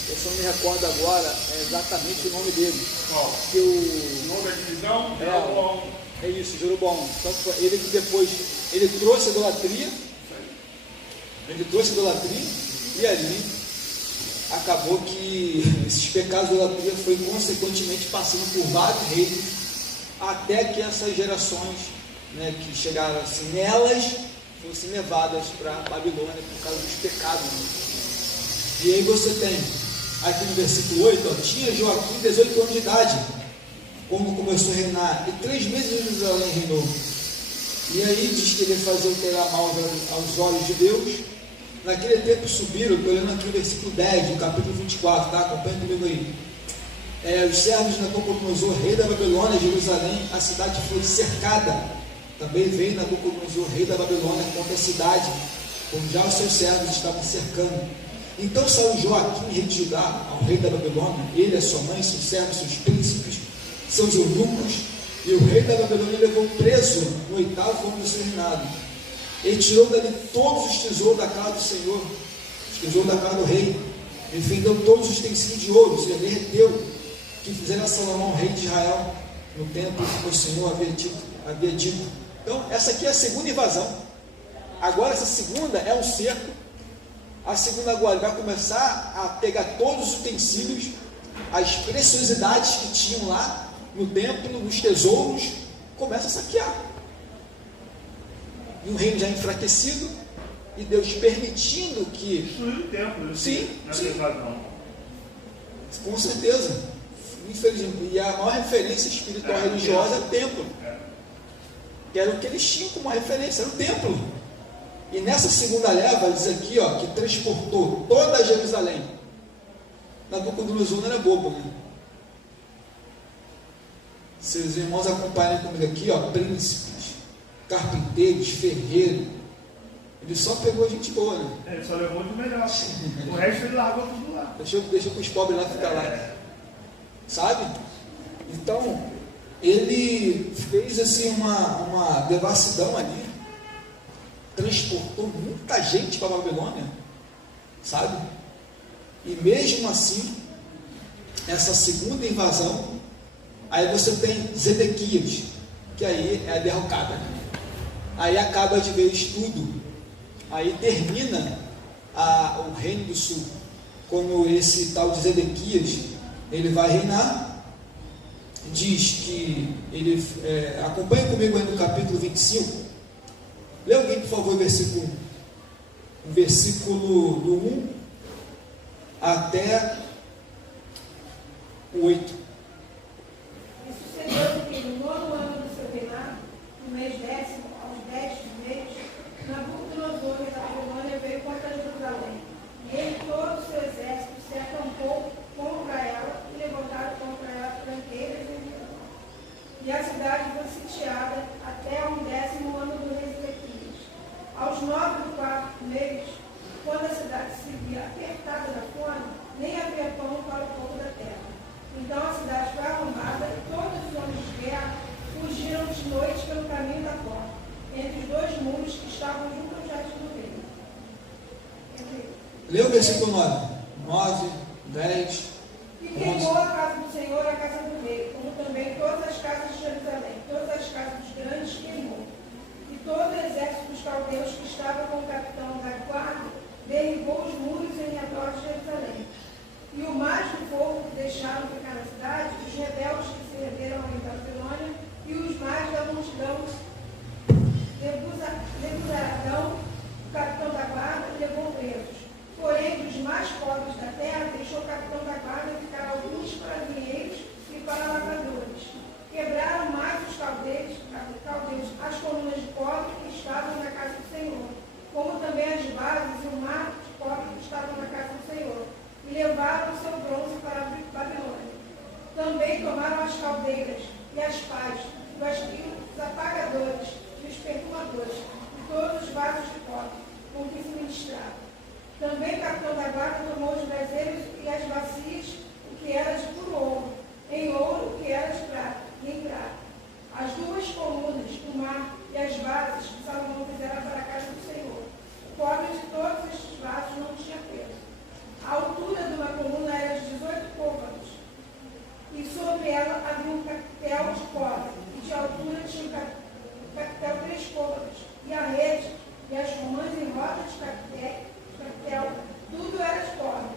eu só não me recordo agora exatamente o nome dele. Qual? Que O nome da divisão? Jeroboão. É isso, Jeroboão. Então, ele que depois, ele trouxe a idolatria, Ele trouxe idolatria e ali acabou que esses pecados de idolatria foi consequentemente passando por vários reinos até que essas gerações, né, que chegaram assim nelas fossem levadas para a Babilônia por causa dos pecados. E aí você tem aqui no versículo 8, ó, tinha Joaquim 18 anos de idade quando começou a reinar, e 3 meses em Jerusalém reinou. E aí diz que ele fazia o que era mal aos olhos de Deus. Naquele tempo subiram, estou olhando aqui o versículo 10, do capítulo 24, tá? Acompanha comigo aí. Os servos de Nabucodonosor, rei da Babilônia, Jerusalém, a cidade foi cercada. Também veio Nabucodonosor, rei da Babilônia, contra a cidade, como já os seus servos estavam cercando. Então saiu Joaquim, rei de Judá, ao rei da Babilônia, ele, a sua mãe, seus servos, seus príncipes, seus eunucos, e o rei da Babilônia levou preso no 8º ano do seu reinado. Ele tirou dali todos os tesouros da casa do Senhor, os tesouros da casa do rei. Ele vendeu todos os utensílios de ouro, ou seja, ele reteu, que fizeram a Salomão, rei de Israel, no templo que o Senhor havia dito. Então, essa aqui é a segunda invasão. Agora, essa segunda é um cerco. A segunda agora vai começar a pegar todos os utensílios, as preciosidades que tinham lá no templo, nos tesouros, começa a saquear. E o reino já enfraquecido, e Deus permitindo que... Destruir o templo. Sim, sim. Invasão. Com certeza. Infelizmente. E a maior referência espiritual religiosa é o templo. Que era o que eles tinham como referência, era o templo. E nessa segunda leva, diz aqui, ó, que transportou toda Jerusalém. Nabucodonosor não era bobo, né? Seus irmãos acompanham comigo aqui, ó, príncipes, carpinteiros, ferreiros. Ele só pegou gente boa, né? Ele só levou de melhor. O resto ele largou tudo lá. Deixou para os pobres lá ficar lá. Sabe? Então, ele fez assim uma devassidão ali. Transportou muita gente para a Babilônia. Sabe? E mesmo assim, essa segunda invasão, aí você tem Zedequias, que aí é a derrocada. Aí acaba de vez tudo. Aí termina o reino do sul. Quando esse tal de Zedequias, ele vai reinar. Diz que ele... acompanha comigo aí no capítulo 25. Lê alguém, por favor, o versículo 1. O versículo do 1 até o 8. E sucedeu que no 9º ano do seu reinado, no mês 10º, aos 10 do mês, Nabucodonosor, rei da Babilônia, veio contra Jerusalém. E ele e todo o seu exército se acampou contra ela e levantaram contra ela tranqueiras e vilão. E a cidade foi sitiada até ao 10º ano do rei Zedequias. Aos 9 do 4º mês, quando a cidade se via apertada da fome, nem havia pão para o povo da terra. Então a cidade foi arrombada e todos os homens de guerra fugiram de noite pelo caminho da porta, entre os 2 muros que estavam junto ao jardim do rei. Lê o versículo 9. 9, 10. E queimou a casa do Senhor e a casa do rei, como também todas as casas de Jerusalém, todas as casas dos grandes queimou. E todo o exército dos caldeus que estava com o capitão da guarda derribou os muros em redor de Jerusalém. E o mais do povo que deixaram ficar na cidade, os rebeldes que se renderam ao rei da Babilônia, e os mais da multidão, Nebuzaradão, o capitão da guarda, levou presos. Porém, dos mais pobres da terra, deixou o capitão da guarda ficar alguns para vinheiros e para lavradores. Quebraram mais os caldeus, as colunas de cobre que estavam na casa do Senhor, como também as bases e o marco de cobre que estavam na casa do Senhor, e levaram o seu bronze para a Babilônia. Também tomaram as caldeiras e as pás, os apagadores e os perfumadores, e todos os vasos de cobre com que se ministrava. Também o capitão da guarda tomou os braseiros e as bacias, o que era de puro ouro, em ouro, o que era de prata, e em prata. As 2 colunas, o mar e as bases que Salomão fizera para a casa do Senhor. O cobre de todos estes vasos não tinha peso. A altura de uma coluna era de 18 côvados, e sobre ela havia um capitel de cobre, e de altura tinha um capitel 3 côvados, e a rede e as romãs em roda de capitel, tudo era de cobre.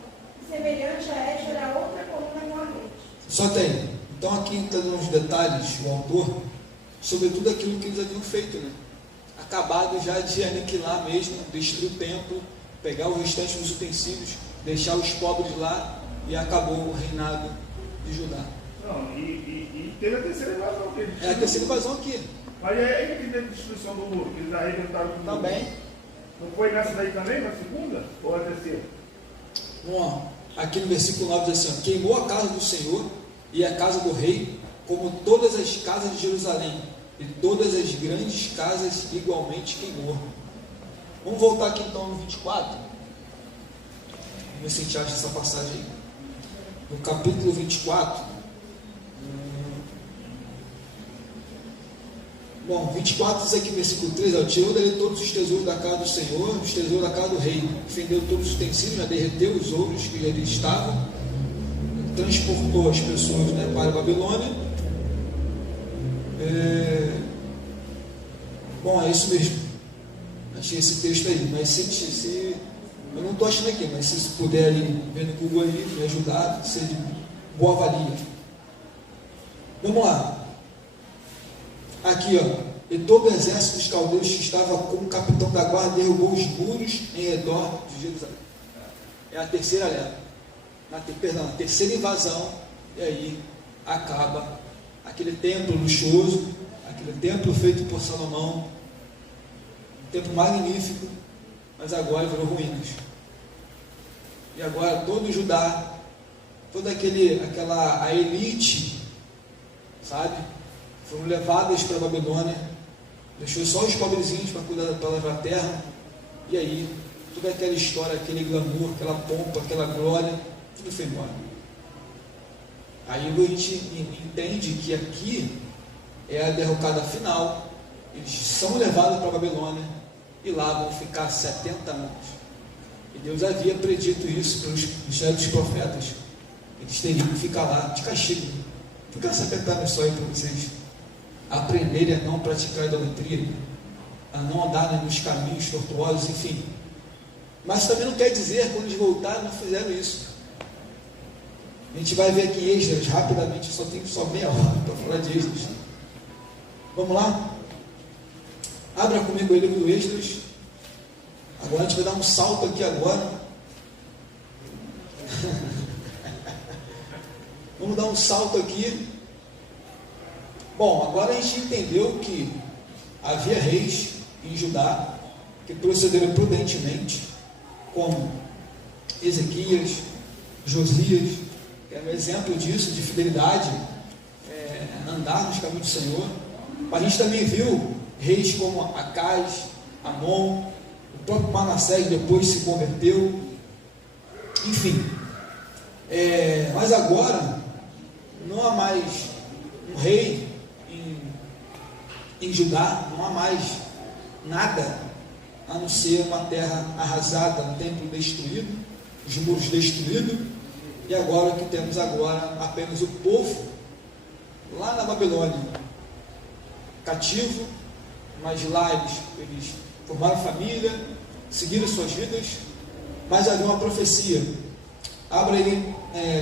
Semelhante a esta era outra coluna com a rede. Só tem. Então aqui está dando uns detalhes, o autor, sobre tudo aquilo que eles haviam feito, né? Acabado já de aniquilar mesmo, destruir o templo, pegar o restante dos utensílios, deixar os pobres lá, e acabou o reinado de Judá. Não, e teve a terceira invasão. É a terceira invasão aqui. Mas é aí que teve a destruição do muro, que eles arrebentaram tudo. Também. Não foi nessa daí também, na segunda? Ou a terceira? Bom, aqui no versículo 9 diz assim: queimou a casa do Senhor e a casa do rei, como todas as casas de Jerusalém, e todas as grandes casas igualmente queimou. Vamos voltar aqui então no 24. Vamos ver se a gente acha essa passagem aí. No capítulo 24. Bom, 24 diz aqui no versículo 3, tirou dele todos os tesouros da casa do Senhor, os tesouros da casa do rei, fendeu todos os utensílios, derreteu os ouros que ali estavam, transportou as pessoas, né, para a Babilônia. Bom, é isso mesmo. Achei esse texto aí, mas se eu não estou achando aqui, mas se puder ali ver no Google aí, me ajudar, ser de boa valia. Vamos lá. Aqui, ó. E todo o exército dos caldeus que estava com o capitão da guarda derrubou os muros em redor de Jerusalém. É a terceira leva. A terceira invasão. E aí acaba aquele templo luxuoso, aquele templo feito por Salomão, um templo magnífico, mas agora virou ruínas. E agora todo Judá, toda a elite, sabe, foram levadas para a Babilônia, deixou só os pobrezinhos para cuidar da terra, e aí toda aquela história, aquele glamour, aquela pompa, aquela glória, tudo foi embora. Aí a gente entende que aqui é a derrocada final, eles são levados para a Babilônia, e lá vão ficar 70 anos. E Deus havia predito isso pelos profetas. Eles teriam que ficar lá de castigo. Ficar 70 anos só aí para vocês aprenderem a não praticar idolatria, a não andar nos caminhos tortuosos, enfim. Mas também não quer dizer que quando eles voltaram não fizeram isso. A gente vai ver aqui em Esdras, rapidamente, só tem meia hora para falar de Esdras. Vamos lá? Abra comigo o livro do Esdras. Agora a gente vai dar um salto aqui agora. Vamos dar um salto aqui. Bom, agora a gente entendeu que havia reis em Judá que procederam prudentemente, como Ezequias, Josias, que é um exemplo disso, de fidelidade, andar nos caminhos do Senhor. Mas a gente também viu reis como Acais, Amon, o próprio Manassés depois se converteu, enfim. Mas agora não há mais um rei em Judá, não há mais nada a não ser uma terra arrasada, um templo destruído, os muros destruídos, e agora o que temos agora apenas o povo lá na Babilônia, cativo, mas lá eles formaram família, seguiram suas vidas, mas havia uma profecia. Abra aí,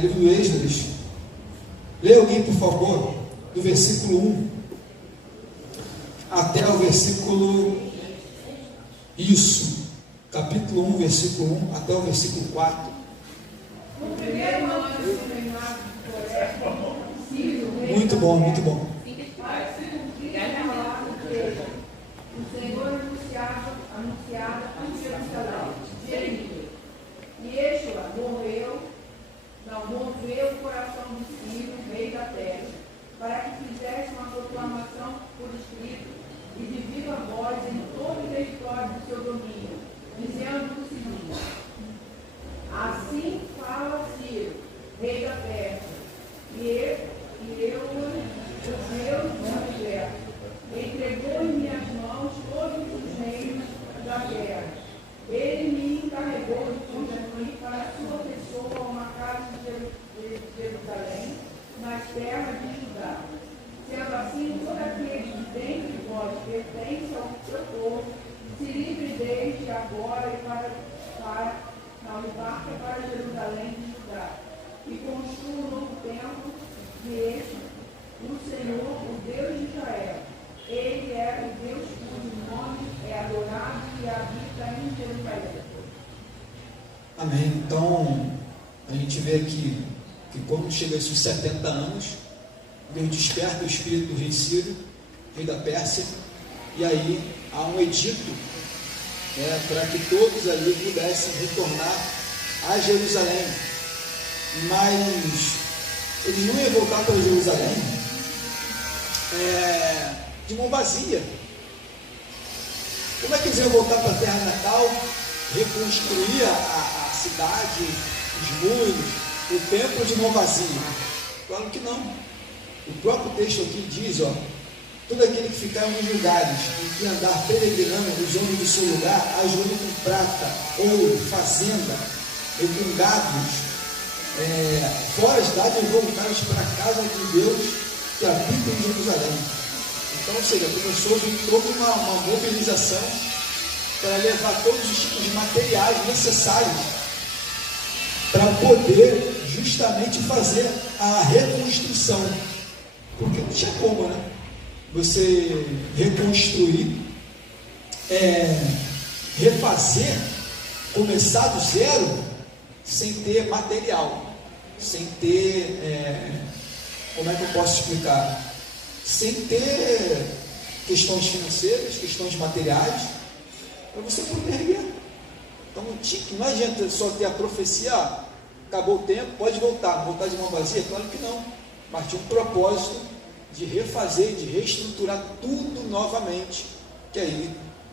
livro do Esdras. Leia alguém, por favor, do versículo 1 até o versículo, capítulo 1, versículo 1 até o versículo 4. No primeiro ano do reinado de Coré, Ciro, rei Muito bom, muito bom. para se cumprir a palavra dele, o Senhor anunciava em Jerusalém, Jeremias. E Eshua moveu o coração de Ciro, rei da terra, para que fizesse uma proclamação por escrito e de viva voz em todo o território do seu domínio, dizendo o seguinte: assim fala Ciro, rei da Pérsia, e eu, os meus objetos, entregou em minhas mãos todos os reinos da terra. Ele me encarregou de construir para a sua pessoa uma casa de Jerusalém, nas terras de Judá. Sendo assim, todo aquele que dentre vós pertence ao seu povo, se livre dele Amém. Então, a gente vê aqui que quando chega esses 70 anos, Deus desperta o espírito do rei Ciro, rei da Pérsia, e aí há um edito para que todos ali pudessem retornar a Jerusalém. Mas eles não iam voltar para Jerusalém de mão vazia. Como é que eles iam voltar para a terra natal, reconstruir a cidade, os muros, o templo de mão vazia? Claro que não. O próprio texto aqui diz, todo aquele que ficar em alguns lugares em que andar peregrinando nos homens do seu lugar, ajude com prata, ouro, fazenda, e com gados, fora as dádivas voltadas para a casa de Deus que habita em Jerusalém. Então, ou seja, começou a vir toda uma mobilização para levar todos os tipos de materiais necessários para poder justamente fazer a reconstrução. Porque não tinha como, né? Você reconstruir, refazer, começar do zero, sem ter material, sem ter, como é que eu posso explicar? Sem ter questões financeiras, questões materiais, para você poder erguer. Então não adianta só ter a profecia, acabou o tempo, pode voltar de mão vazia? Claro que não, mas tinha um propósito de refazer, de reestruturar tudo novamente, que aí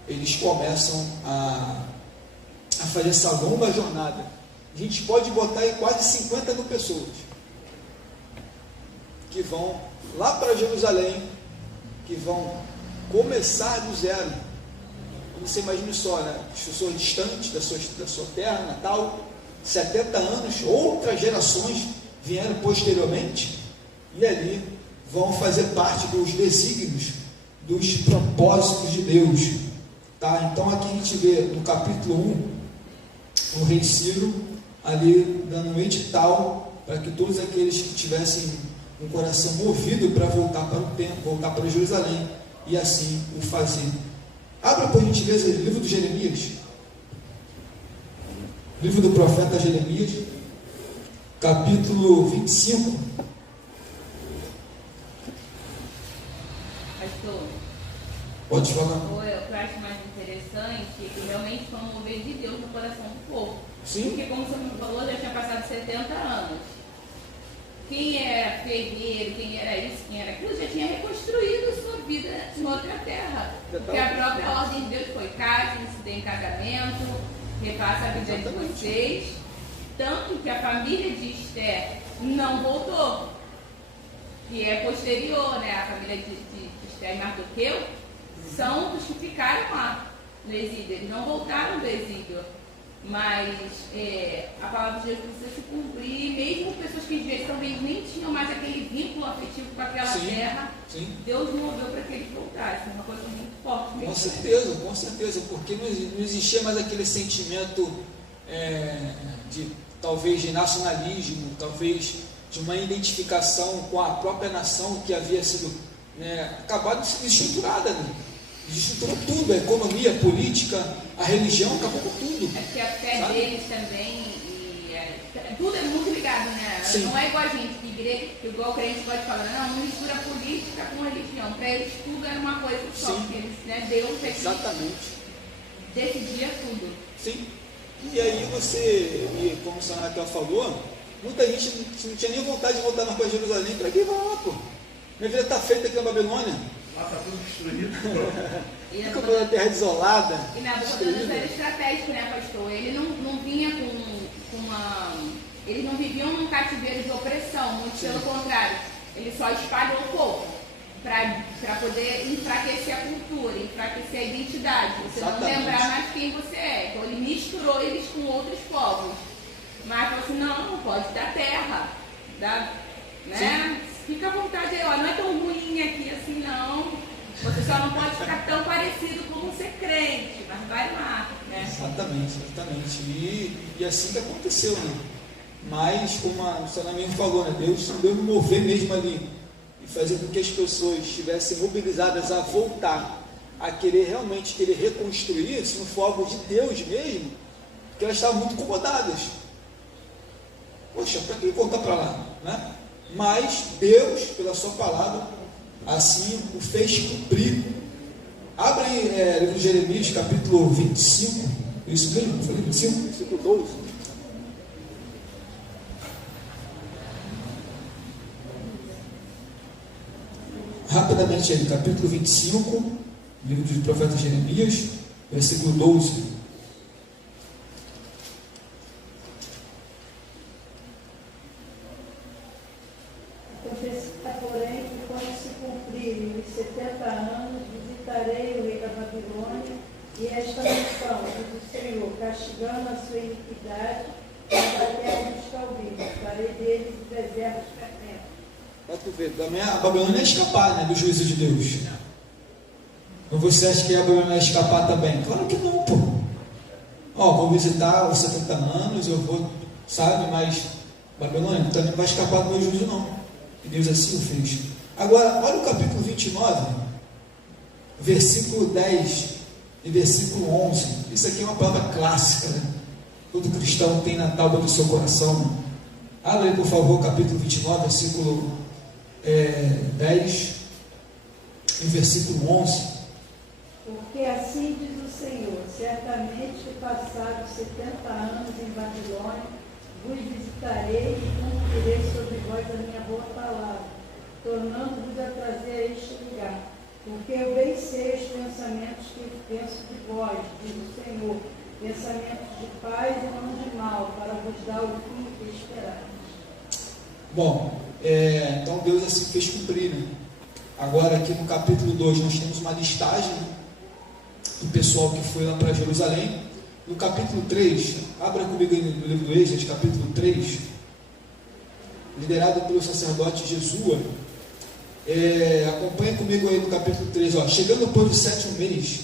eles começam a fazer essa longa jornada. A gente pode botar aí quase 50 mil pessoas que vão lá para Jerusalém, que vão começar do zero. Você imagina só, né? As pessoas distantes da sua terra natal, 70 anos, outras gerações vieram posteriormente e ali vão fazer parte dos desígnios, dos propósitos de Deus. Tá? Então aqui a gente vê no capítulo 1, o rei Ciro ali dando um edital para que todos aqueles que tivessem um coração movido para voltar para o templo, voltar para Jerusalém, e assim o fazer. Abra por gentileza o livro de Jeremias, livro do profeta Jeremias, capítulo 25. Pastor, Pode falar. o que eu acho mais interessante é que realmente foi um mover de Deus no coração do povo. Sim. Porque, como você me falou, já tinha passado 70 anos. Quem era ferreiro, quem era isso, quem era aquilo, já tinha reconstruído sua vida em outra terra. Porque a própria ordem de Deus foi: casem-se, deem casamento, refaça a vida de vocês. Tanto que a família de Esther não voltou, que é posterior, né? A família de Esther e Mardoqueu são os que ficaram lá no exílio, eles não voltaram do exílio. Mas a palavra de Deus precisa se cumprir, mesmo pessoas que às vezes talvez nem tinham mais aquele vínculo afetivo com aquela terra. Sim. Deus moveu para que eles voltassem, uma coisa muito forte mesmo. Com certeza, porque não existia mais aquele sentimento talvez de nacionalismo, talvez de uma identificação com a própria nação que havia sido acabado de ser desestruturada, né? Desestruturou tudo, a economia, a política, a religião, acabou com tudo. É porque a fé deles também, tudo é muito ligado, né? Sim. Não é igual a gente, que igual o crente pode falar, não mistura política com religião. Para eles tudo era uma coisa só, Sim. porque eles, Deus é que decidia tudo. Sim. E aí como a senhora Raquel falou, muita gente não tinha nem vontade de voltar mais para Jerusalém. Para que vai lá, pô? Minha vida está feita aqui na Babilônia. Lá está tudo destruído. Fica uma terra desolada. E Nabucodonosor era estratégico, né, pastor? Ele não vinha com uma... Eles não viviam num cativeiro de opressão, muito pelo contrário. Ele só espalhou o povo para poder enfraquecer a cultura, enfraquecer a identidade. Você não lembrar mais quem você é. Então ele misturou eles com outros povos. Mas falou assim, não pode dar terra. Né? Fica à vontade aí, não é tão ruim aqui assim não. Você só não pode ficar tão parecido como ser crente, mas vai lá, né? Exatamente. E assim que aconteceu, né? Mas, como a senhora mesmo falou, né? Deus deu me mover mesmo ali e fazer com que as pessoas estivessem mobilizadas a voltar, a querer realmente reconstruir, se não for algo de Deus mesmo, porque elas estavam muito incomodadas. Poxa, para que voltar para lá? Né? Mas Deus, pela sua palavra, assim o fez cumprir. Abra aí livro de Jeremias, capítulo 25. Isso mesmo? Eu falei 25? Versículo 12. Rapidamente aí, capítulo 25, livro do profeta Jeremias, versículo 12. Profecia, porém, que quando se cumprirem os 70 anos, visitarei o rei da Babilônia, e esta nação, diz o Senhor, castigando a sua iniquidade, contra a terra dos calvínios, farei deles o deserto perpétuo. Para tu ver, a Babilônia ia escapar, né, do juízo de Deus. Ou você acha que a Babilônia ia escapar também? Claro que não, pô. Vou visitar os 70 anos, eu vou, sabe, mas Babilônia também não vai escapar do meu juízo, não. E Deus assim o fez. Agora, olha o capítulo 29, versículo 10 e versículo 11. Isso aqui é uma palavra clássica, né? Todo cristão tem na tábua do seu coração. Né? Abra aí, por favor, capítulo 29, versículo 10 e versículo 11. Porque assim diz o Senhor, certamente que passados 70 anos em Babilônia, vos visitarei e cumprirei sobre vós a minha boa palavra, tornando-vos a trazer a este lugar. Porque eu bem sei os pensamentos que penso de vós, diz o Senhor, pensamentos de paz e não de mal, para vos dar o fim que esperais. Bom, então Deus assim fez cumprir, né? Agora aqui no capítulo 2 nós temos uma listagem, né, do pessoal que foi lá para Jerusalém. No capítulo 3, abra comigo aí no livro do Êxodo, capítulo 3, liderado pelo sacerdote Jesua. Acompanha comigo aí no capítulo 3, chegando depois do 7º mês,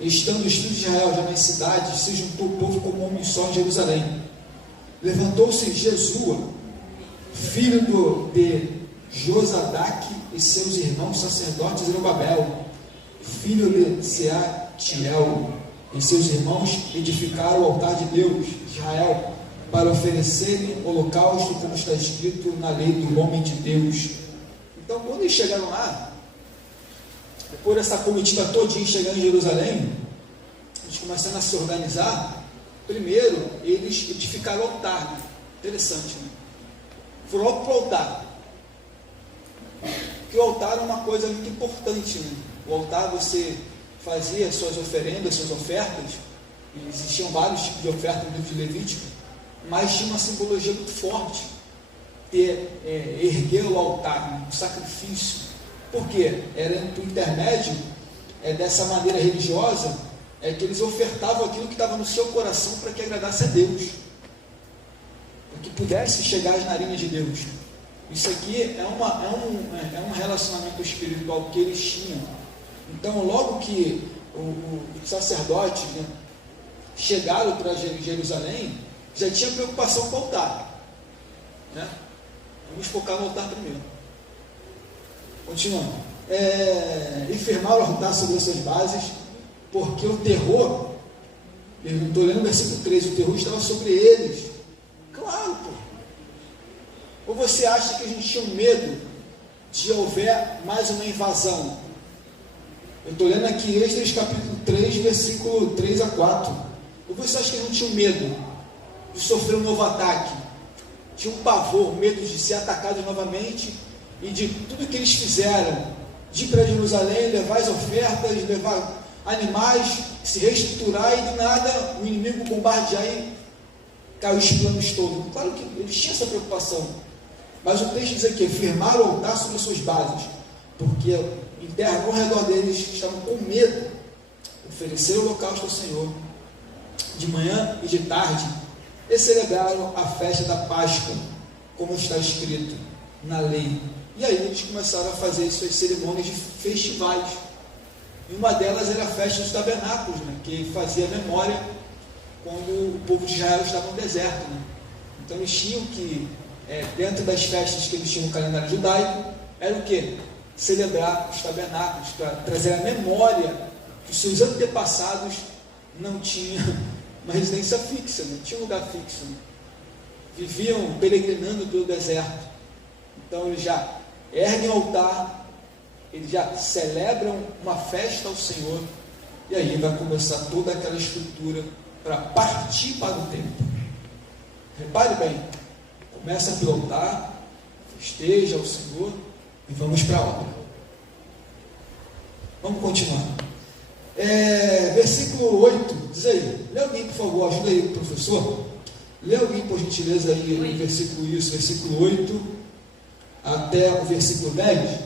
estando os filhos de Israel já nas cidades, se juntou o povo como homem só em Jerusalém. Levantou-se Jesua, filho de Josadaque, e seus irmãos sacerdotes Zorobabel, filho de Sealtiel, e seus irmãos edificaram o altar de Deus, Israel, para oferecerem holocausto, como está escrito na lei do homem de Deus. Então, quando eles chegaram lá, depois dessa comitiva todinha chegando em Jerusalém, eles começaram a se organizar. Primeiro, eles edificaram o altar, né? Interessante, né? Foram logo para o altar, porque o altar é uma coisa muito importante, né? O altar, você fazia suas oferendas, suas ofertas, e existiam vários tipos de ofertas no livro de Levítico, mas tinha uma simbologia muito forte, erguer o altar, né? O sacrifício. Por quê? Era o intermédio dessa maneira religiosa, que eles ofertavam aquilo que estava no seu coração para que agradasse a Deus, para que pudesse chegar às narinas de Deus. Isso aqui é um relacionamento espiritual que eles tinham. Então, logo que os sacerdotes, né, chegaram para Jerusalém, já tinha preocupação com o altar, né? Vamos focar no altar primeiro. Continuando. E firmaram o altar sobre as suas bases, porque o terror, eu estou lendo o versículo 13, o terror estava sobre eles. Claro, pô. Ou você acha que a gente tinha um medo de houver mais uma invasão? Eu estou lendo aqui Êxodo capítulo 3, versículo 3 a 4. Ou você acha que não tinha medo de sofrer um novo ataque? Tinha um pavor, medo de ser atacado novamente e de tudo que eles fizeram, de ir para Jerusalém, levar as ofertas, levar animais, se reestruturar e do nada o inimigo bombardear e cair os planos todos. Claro que eles tinham essa preocupação, mas o texto diz aqui, firmaram o altar sobre as suas bases, porque em terra ao redor deles estavam com medo, ofereceram o holocausto ao Senhor de manhã e de tarde, e celebraram a festa da Páscoa, como está escrito na lei. E aí eles começaram a fazer suas cerimônias de festivais, e uma delas era a festa dos tabernáculos, né, que fazia memória quando o povo de Israel estava no deserto, né? Então eles tinham que, dentro das festas que eles tinham no calendário judaico, era o que? Celebrar os tabernáculos, para trazer a memória que os seus antepassados não tinham uma residência fixa, não tinha um lugar fixo. Viviam peregrinando pelo deserto. Então eles já erguem o altar, eles já celebram uma festa ao Senhor, e aí vai começar toda aquela estrutura para partir para o templo. Repare bem, começa pelo altar, festeja ao Senhor e vamos para a obra. Vamos continuar. Versículo 8, diz aí, lê alguém por favor, ajuda aí professor, lê alguém por gentileza aí o versículo 8 até o versículo 10.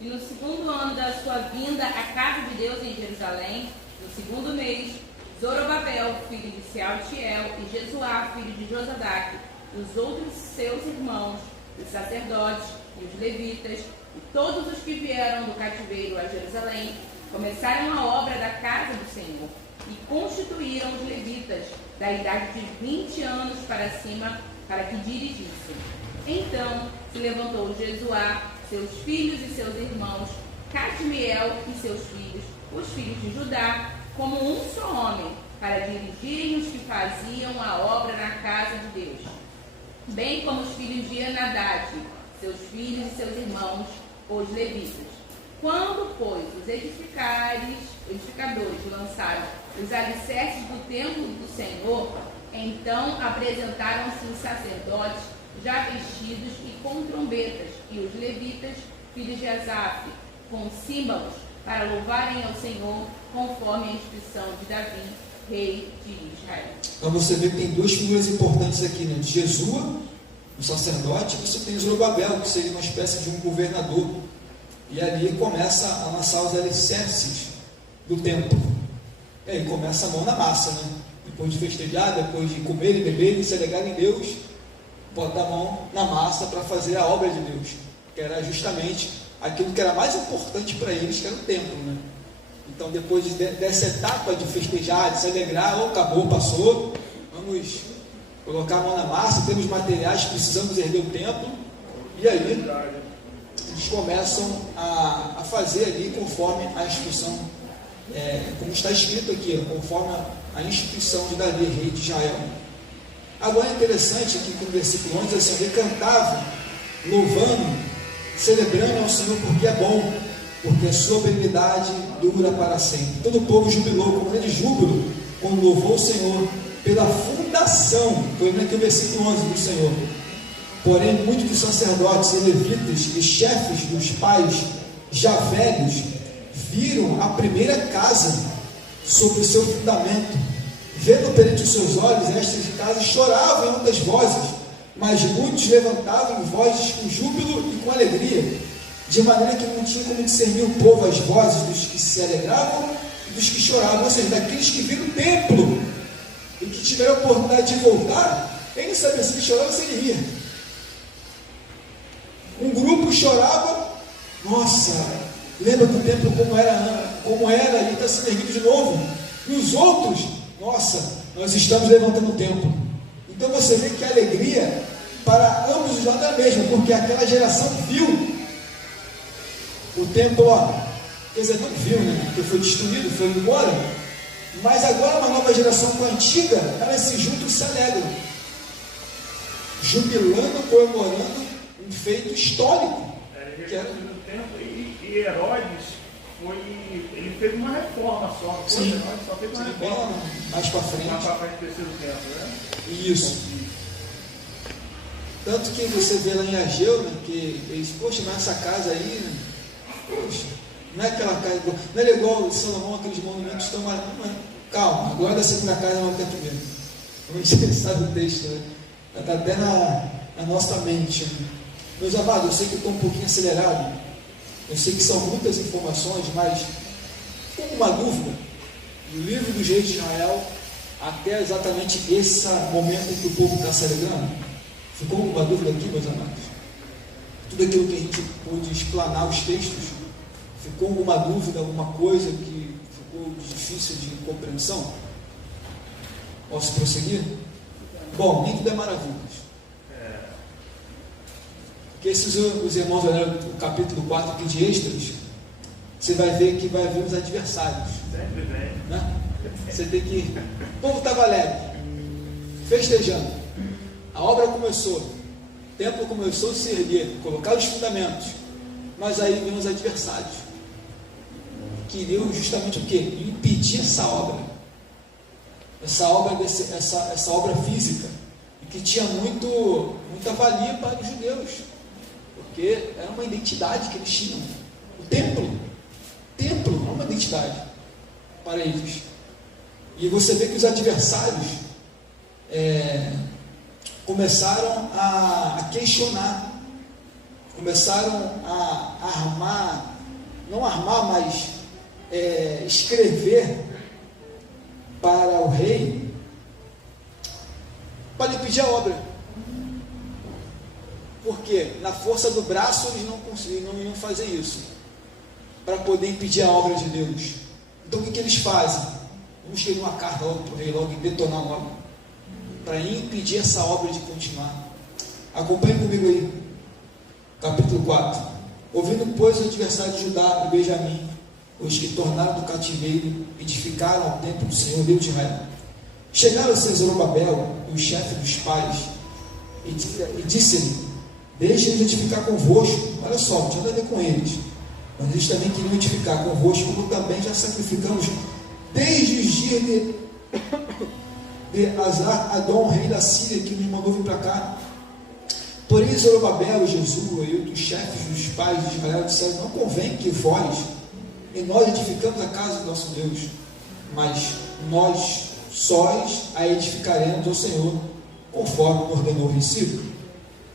E no segundo ano da sua vinda à casa de Deus em Jerusalém, no segundo mês, Zorobabel, filho de Sealtiel, e Jesuá, filho de Josadaque, e os outros seus irmãos, os sacerdotes e os levitas, e todos os que vieram do cativeiro a Jerusalém, começaram a obra da casa do Senhor, e constituíram os levitas da idade de 20 anos para cima, para que dirigissem. Então se levantou Jesuá, seus filhos e seus irmãos, Cadmiel e seus filhos, os filhos de Judá, como um só homem, para dirigirem os que faziam a obra na casa de Deus, bem como os filhos de Anadade, seus filhos e seus irmãos, os levitas. Quando, pois, os edificadores lançaram os alicerces do templo do Senhor, então apresentaram-se os sacerdotes já vestidos e com trombetas, e os levitas, filhos de Asaf, com símbolos, para louvarem ao Senhor, conforme a inscrição de Davi, rei de Israel. Então você vê que tem duas figuras importantes aqui, né? De Jesua, o sacerdote, e você tem Zorobabel, que seria uma espécie de um governador. E ali começa a lançar os alicerces do templo. E aí começa a mão na massa, né? Depois de festejar, depois de comer e beber e se alegar em Deus, bota a mão na massa para fazer a obra de Deus, que era justamente aquilo que era mais importante para eles, que era o templo, né? Então, depois dessa etapa de festejar, de se alegrar, acabou, passou, vamos colocar a mão na massa, temos materiais, precisamos erguer o templo, e aí eles começam a fazer ali conforme a instrução, como está escrito aqui, conforme a instituição de Davi, rei de Israel. Agora é interessante aqui que no versículo 11 assim, ele cantava, louvando, celebrando ao Senhor porque é bom, porque a sua benignidade dura para sempre. Todo o povo jubilou com grande júbilo quando louvou o Senhor pela fundação, foi aqui o versículo 11 do Senhor. Porém, muitos dos sacerdotes e levitas e chefes dos pais já velhos viram a primeira casa sobre o seu fundamento. Vendo perante os seus olhos estas casas, choravam em altas vozes, mas muitos levantavam vozes com júbilo e com alegria, de maneira que não tinha como discernir o povo as vozes dos que se alegravam e dos que choravam, ou seja, daqueles que viram o templo e que tiveram a oportunidade de voltar, ele não sabia se ele chorava ou se ele ria. Um grupo chorava, nossa, lembra do templo como era e está sendo erguido de novo, e os outros, nossa, nós estamos levantando o templo. Então você vê que a alegria para ambos os lados é a mesma, porque aquela geração viu o templo, quer dizer, não viu, né? Porque foi destruído, foi embora, mas agora uma nova geração com a antiga, elas se juntam e se alegram, jubilando, comemorando um feito histórico. Que era do templo, e Herodes ele fez uma reforma só. Sim. Herodes só fez uma reforma. Mais para frente. Mais para frente do terceiro templo, né? Isso. Tanto que você vê lá em Ageu, né, que eles, poxa, mas essa casa aí, né, poxa, não é aquela casa, não é igual o Salomão, aqueles monumentos estão lá, não é. Calma, agora da segunda casa não quer primeiro. A gente sabe o texto, né? Está até na nossa mente. Né? Meus amados, eu sei que eu estou um pouquinho acelerado, eu sei que são muitas informações, mas com uma dúvida, no livro dos reis de Israel, até exatamente esse momento em que o povo está se alegrando, ficou alguma dúvida aqui, meus amados? Tudo aquilo que a gente pôde explanar os textos, ficou alguma dúvida, alguma coisa que ficou difícil de compreensão? Posso prosseguir? Bom, nem tudo é maravilhas. Porque se os irmãos olharem o capítulo 4 aqui de Êxodos, você vai ver que vai haver os adversários. Sempre vem. Né? Você tem que... O povo estava alegre, festejando. A obra começou. O templo começou a se erguer, colocar os fundamentos. Mas aí vem os adversários. Queriam justamente o quê? Impedir essa obra. Essa obra física. E que tinha muita valia para os judeus. Porque era uma identidade que eles tinham. O templo é uma identidade para eles. E você vê que os adversários começaram a questionar, começaram a armar, não armar, mas escrever para o rei, para lhe pedir a obra. Porque na força do braço eles não conseguiam, não iam fazer isso, para poder impedir a obra de Deus. Então o que eles fazem? Vamos escrever uma carta logo para o rei, logo e detonar logo, para impedir essa obra de continuar. Acompanhe comigo aí, capítulo 4. Ouvindo, pois, os adversários de Judá e Benjamim, os que tornaram do cativeiro, edificaram o templo do Senhor, Deus de Israel. Chegaram-se a Zorobabel e o chefe dos pais, e disse-lhe: deixe-nos edificar convosco. Olha só, não tinha nada a ver com eles, mas eles também queriam edificar convosco, como também já sacrificamos desde os dias de Azar-Adom, rei da Síria, que nos mandou vir para cá. Porém, Zorobabel e Jesua e outros chefes dos pais de Israel disseram: não convém que vós e nós edificamos a casa do nosso Deus, mas nós sós a edificaremos ao Senhor, conforme ordenou o versículo.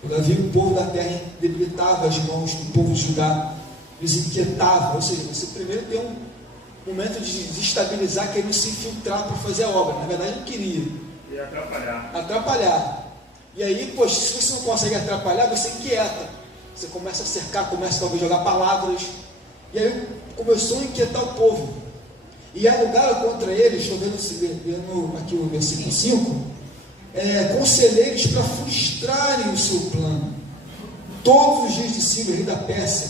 Todavia o povo da terra debilitava as mãos do povo de Judá, os inquietava. Ou seja, você primeiro tem um momento de desestabilizar, querendo se infiltrar para fazer a obra. Na verdade não queria. E atrapalhar. E aí, poxa, se você não consegue atrapalhar, você inquieta. Você começa a cercar, começa talvez a jogar palavras. E aí começou a inquietar o povo. E alugaram contra eles, estou vendo aqui o versículo 5, conselheiros para frustrarem o seu plano. Todos os dias de Ciro, rei da Pérsia,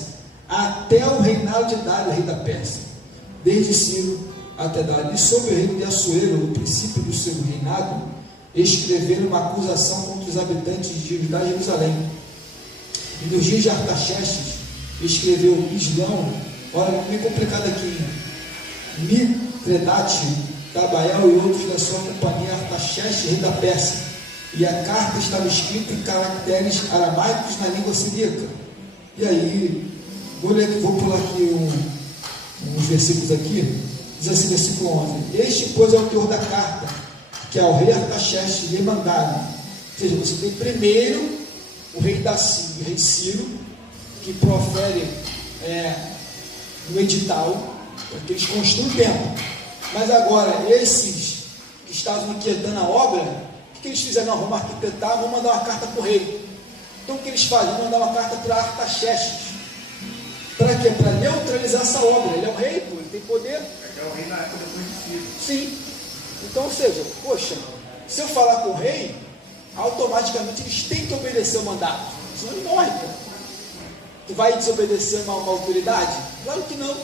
até o reinado de Dário, rei da Pérsia, desde Ciro até Dário. E sobre o reino de Assuero, no princípio do seu reinado, escreveram uma acusação contra os habitantes de Judá e Jerusalém. E nos dias de Artaxerxes, escreveu Islão, olha, meio complicado aqui, Mitredate, Tabael e outros da sua companhia, Artaxerxes, rei da Pérsia. E a carta estava escrita em caracteres aramaicos na língua siríaca. E aí, vou pular aqui uns versículos aqui. Diz assim, versículo 11: este, pois, é o teor da carta que ao rei Artaxerxes lhe mandaram. Ou seja, você tem primeiro o rei da Síria, o rei Ciro, que profere no edital para que eles construam o templo. Mas agora, esses que estavam inquietando a obra, o que eles fizeram? Não, vamos arquitetar, vamos mandar uma carta para o rei. Então o que eles fazem? Vão mandar uma carta para Artaxerxes. Para quê? Para neutralizar essa obra. Ele é o rei, pô, ele tem poder. É o rei na época depois de Ciro. Sim. Então, ou seja, poxa, se eu falar com o rei, automaticamente eles têm que obedecer o mandato. Senão ele morre, pô. Tu vai desobedecer uma autoridade? Claro que não.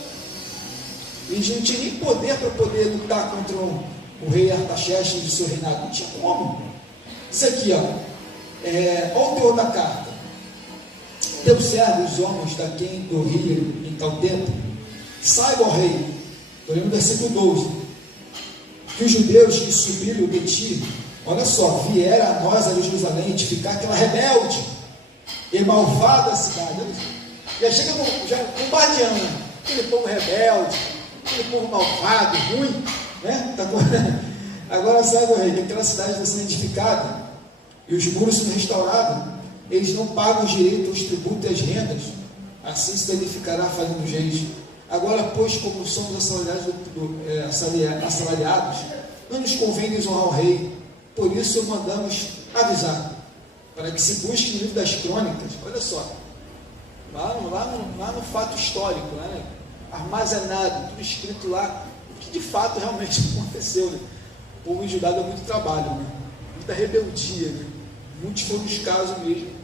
Eles não tinham nem poder para poder lutar contra o rei Artaxerxes e o seu reinado. Não tinha como. Isso aqui, ó. Olha o teor da carta. Teu servo, os homens da quem do rio em tal tempo, saiba, ó rei, estou lendo o versículo 12, que os judeus que subiram de ti, olha só, vieram a nós, a Jerusalém, edificar aquela rebelde e malvada cidade. Já chega bombardeando, aquele povo rebelde, aquele povo malvado, ruim, né? Agora saiba, rei, que aquela cidade está sendo edificada e os muros sendo restaurados. Eles não pagam os direitos, os tributos e as rendas, assim se danificará a falha dos reis. Agora, pois, como somos assalariados, não nos convém desonrar o rei, por isso mandamos avisar, para que se busque no livro das crônicas, olha só, lá no fato histórico, né, armazenado, tudo escrito lá, o que de fato realmente aconteceu. Né? O povo de Judá deu muito trabalho, né? Muita rebeldia, né? Muitos foram os casos mesmo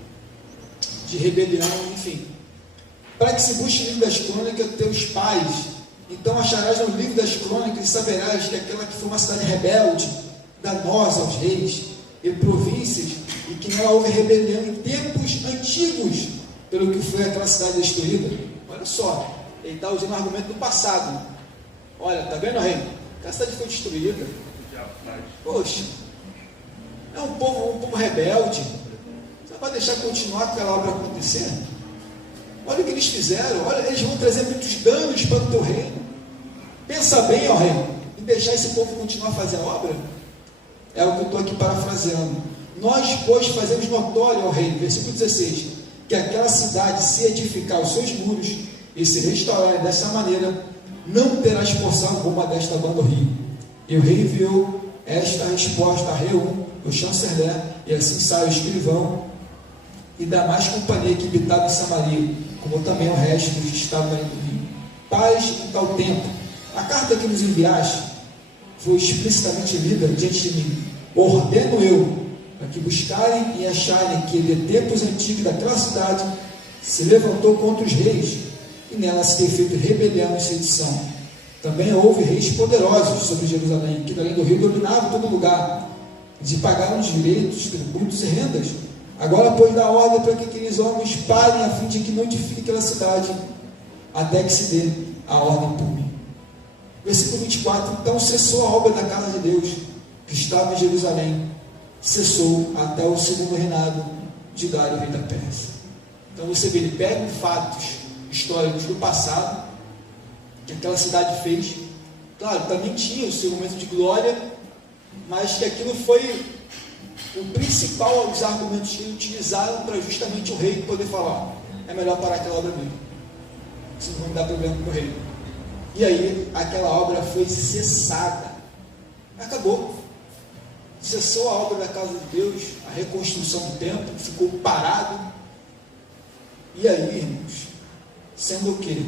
de rebelião, enfim. Para que se busque o livro das crônicas, teus pais Então acharás no livro das crônicas e saberás que aquela que foi uma cidade rebelde, danosa aos reis e províncias, e que nela houve rebelião em tempos antigos, pelo que foi aquela cidade destruída. Olha só, ele está usando o argumento do passado. Olha, está vendo, rei? A cidade foi destruída. Poxa, é um povo rebelde. Você vai deixar continuar aquela obra acontecer? Olha o que eles fizeram. Olha, eles vão trazer muitos danos para o teu reino. Pensa bem, ó rei, em deixar esse povo continuar a fazer a obra? É o que eu estou aqui parafraseando. Nós, pois, fazemos notório ao rei, versículo 16, que aquela cidade, se edificar os seus muros e se restaurar dessa maneira, não terás porção alguma desta banda do rio. E o rei enviou esta resposta a Reum, o chanceler, e assim sai o escrivão, e dá mais companhia que habitava em Samaria, como também o resto dos que estavam ali do rio. Paz em tal tempo. A carta que nos enviaste foi explicitamente lida diante de mim. Ordeno eu, para que buscarem e acharem que de tempos antigos daquela cidade se levantou contra os reis, e nela se tem feito rebelião e sedição. Também houve reis poderosos sobre Jerusalém, que além do rio dominavam todo lugar, e pagaram os direitos, tributos e rendas. Agora, pois, dá ordem para que aqueles homens parem, a fim de que não edifiquem aquela cidade, até que se dê a ordem por mim. Versículo 24. Então cessou a obra da casa de Deus, que estava em Jerusalém, cessou até o segundo reinado de Dário, rei da Pérsia. Então você vê, ele pega fatos históricos do passado, que aquela cidade fez. Claro, também tinha o seu momento de glória, mas que aquilo foi o principal dos argumentos que eles utilizaram para justamente o rei poder falar: é melhor parar aquela obra mesmo, senão não dá problema para o rei. E aí aquela obra foi cessada, acabou, cessou a obra da casa de Deus, a reconstrução do templo ficou parado. E aí, irmãos, sendo o quê?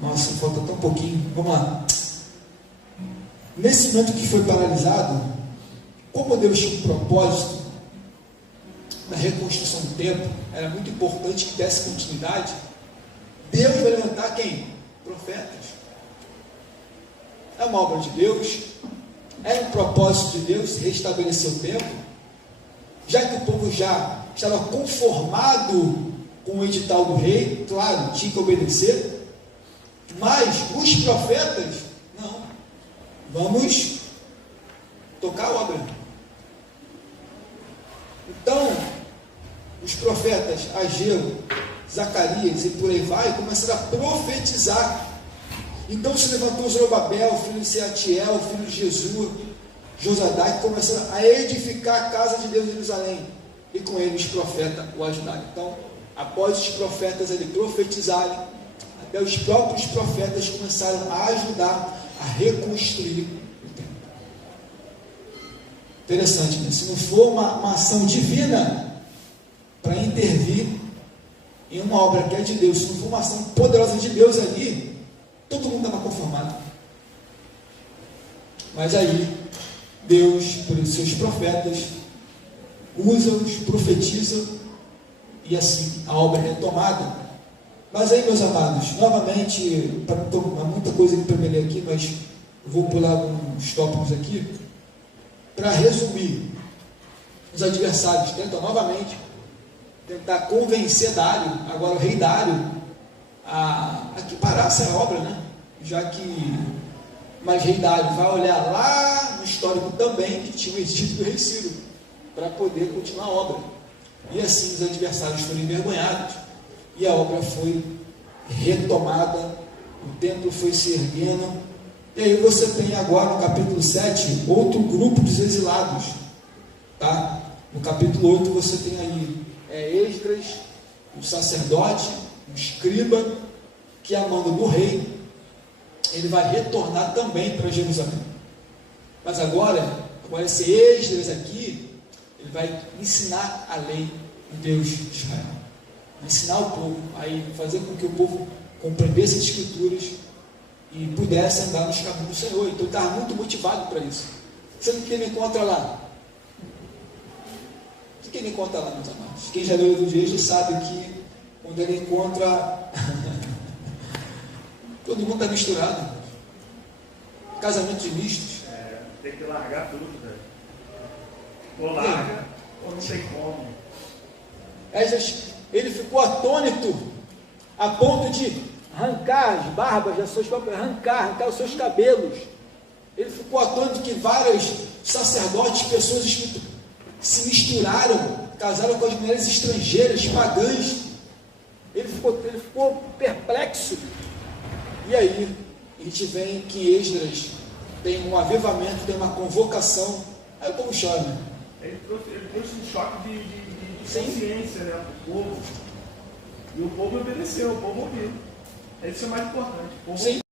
Nossa, falta tão pouquinho, vamos lá. Nesse momento que foi paralisado, como Deus tinha um propósito na reconstrução do templo, era muito importante que desse continuidade. Deus vai levantar quem? Profetas. É uma obra de Deus, é um propósito de Deus restabelecer o templo, já que o povo já estava conformado com o edital do rei, claro, tinha que obedecer, mas os profetas, não, vamos tocar a obra. Então, os profetas Ageu, Zacarias e por aí vai, começaram a profetizar. Então se levantou Zorobabel, filho de Seatiel, filho de Jesus, Josadá, que começaram a edificar a casa de Deus em Jerusalém, e com eles os profetas o ajudaram. Então, após os profetas ali profetizarem, até os próprios profetas começaram a ajudar a reconstruir o templo. Interessante, né? Se não for uma ação divina para intervir em uma obra que é de Deus, se não for uma ação poderosa de Deus ali, todo mundo estava conformado. Mas aí, Deus, por seus profetas, usa-os, profetiza, e assim a obra é retomada. Mas aí, meus amados, novamente, há muita coisa para me ler aqui, mas eu vou pular uns tópicos aqui. Para resumir, os adversários tentam novamente tentar convencer Dário, agora o rei Dário, a que parasse a obra, né? Já que, mas rei Dário vai olhar lá no histórico também que tinha o edito do rei Ciro para poder continuar a obra. E assim os adversários foram envergonhados e a obra foi retomada, o templo foi se erguendo. E aí você tem agora no capítulo 7 outro grupo dos exilados, tá? No capítulo 8 você tem aí Esdras, um sacerdote, um escriba, que a mando do rei, ele vai retornar também para Jerusalém. Mas agora esse Esdras aqui, ele vai ensinar a lei de Deus de Israel, ensinar o povo, aí fazer com que o povo compreendesse as escrituras e pudesse andar nos caminhos do Senhor. Então ele estava muito motivado para isso. Você não quer me encontrar lá? O que ele encontra lá, meus amados? Quem já leu o livro de Êxodo sabe que quando ele encontra todo mundo está misturado. casamentos mistos. Tem que largar tudo, velho. Ou larga, ou não tem como. Esdras, ele ficou atônito a ponto de arrancar as barbas das suas próprias, arrancar os seus cabelos. Ele ficou atônito que vários sacerdotes, pessoas se misturaram, casaram com as mulheres estrangeiras, pagãs. Ele ficou perplexo. E aí, a gente vê que Esdras tem um avivamento, tem uma convocação. Aí o povo chora, né? Ele trouxe um choque de consciência, né, para o povo. E o povo obedeceu, o povo ouviu. Isso é mais importante. O povo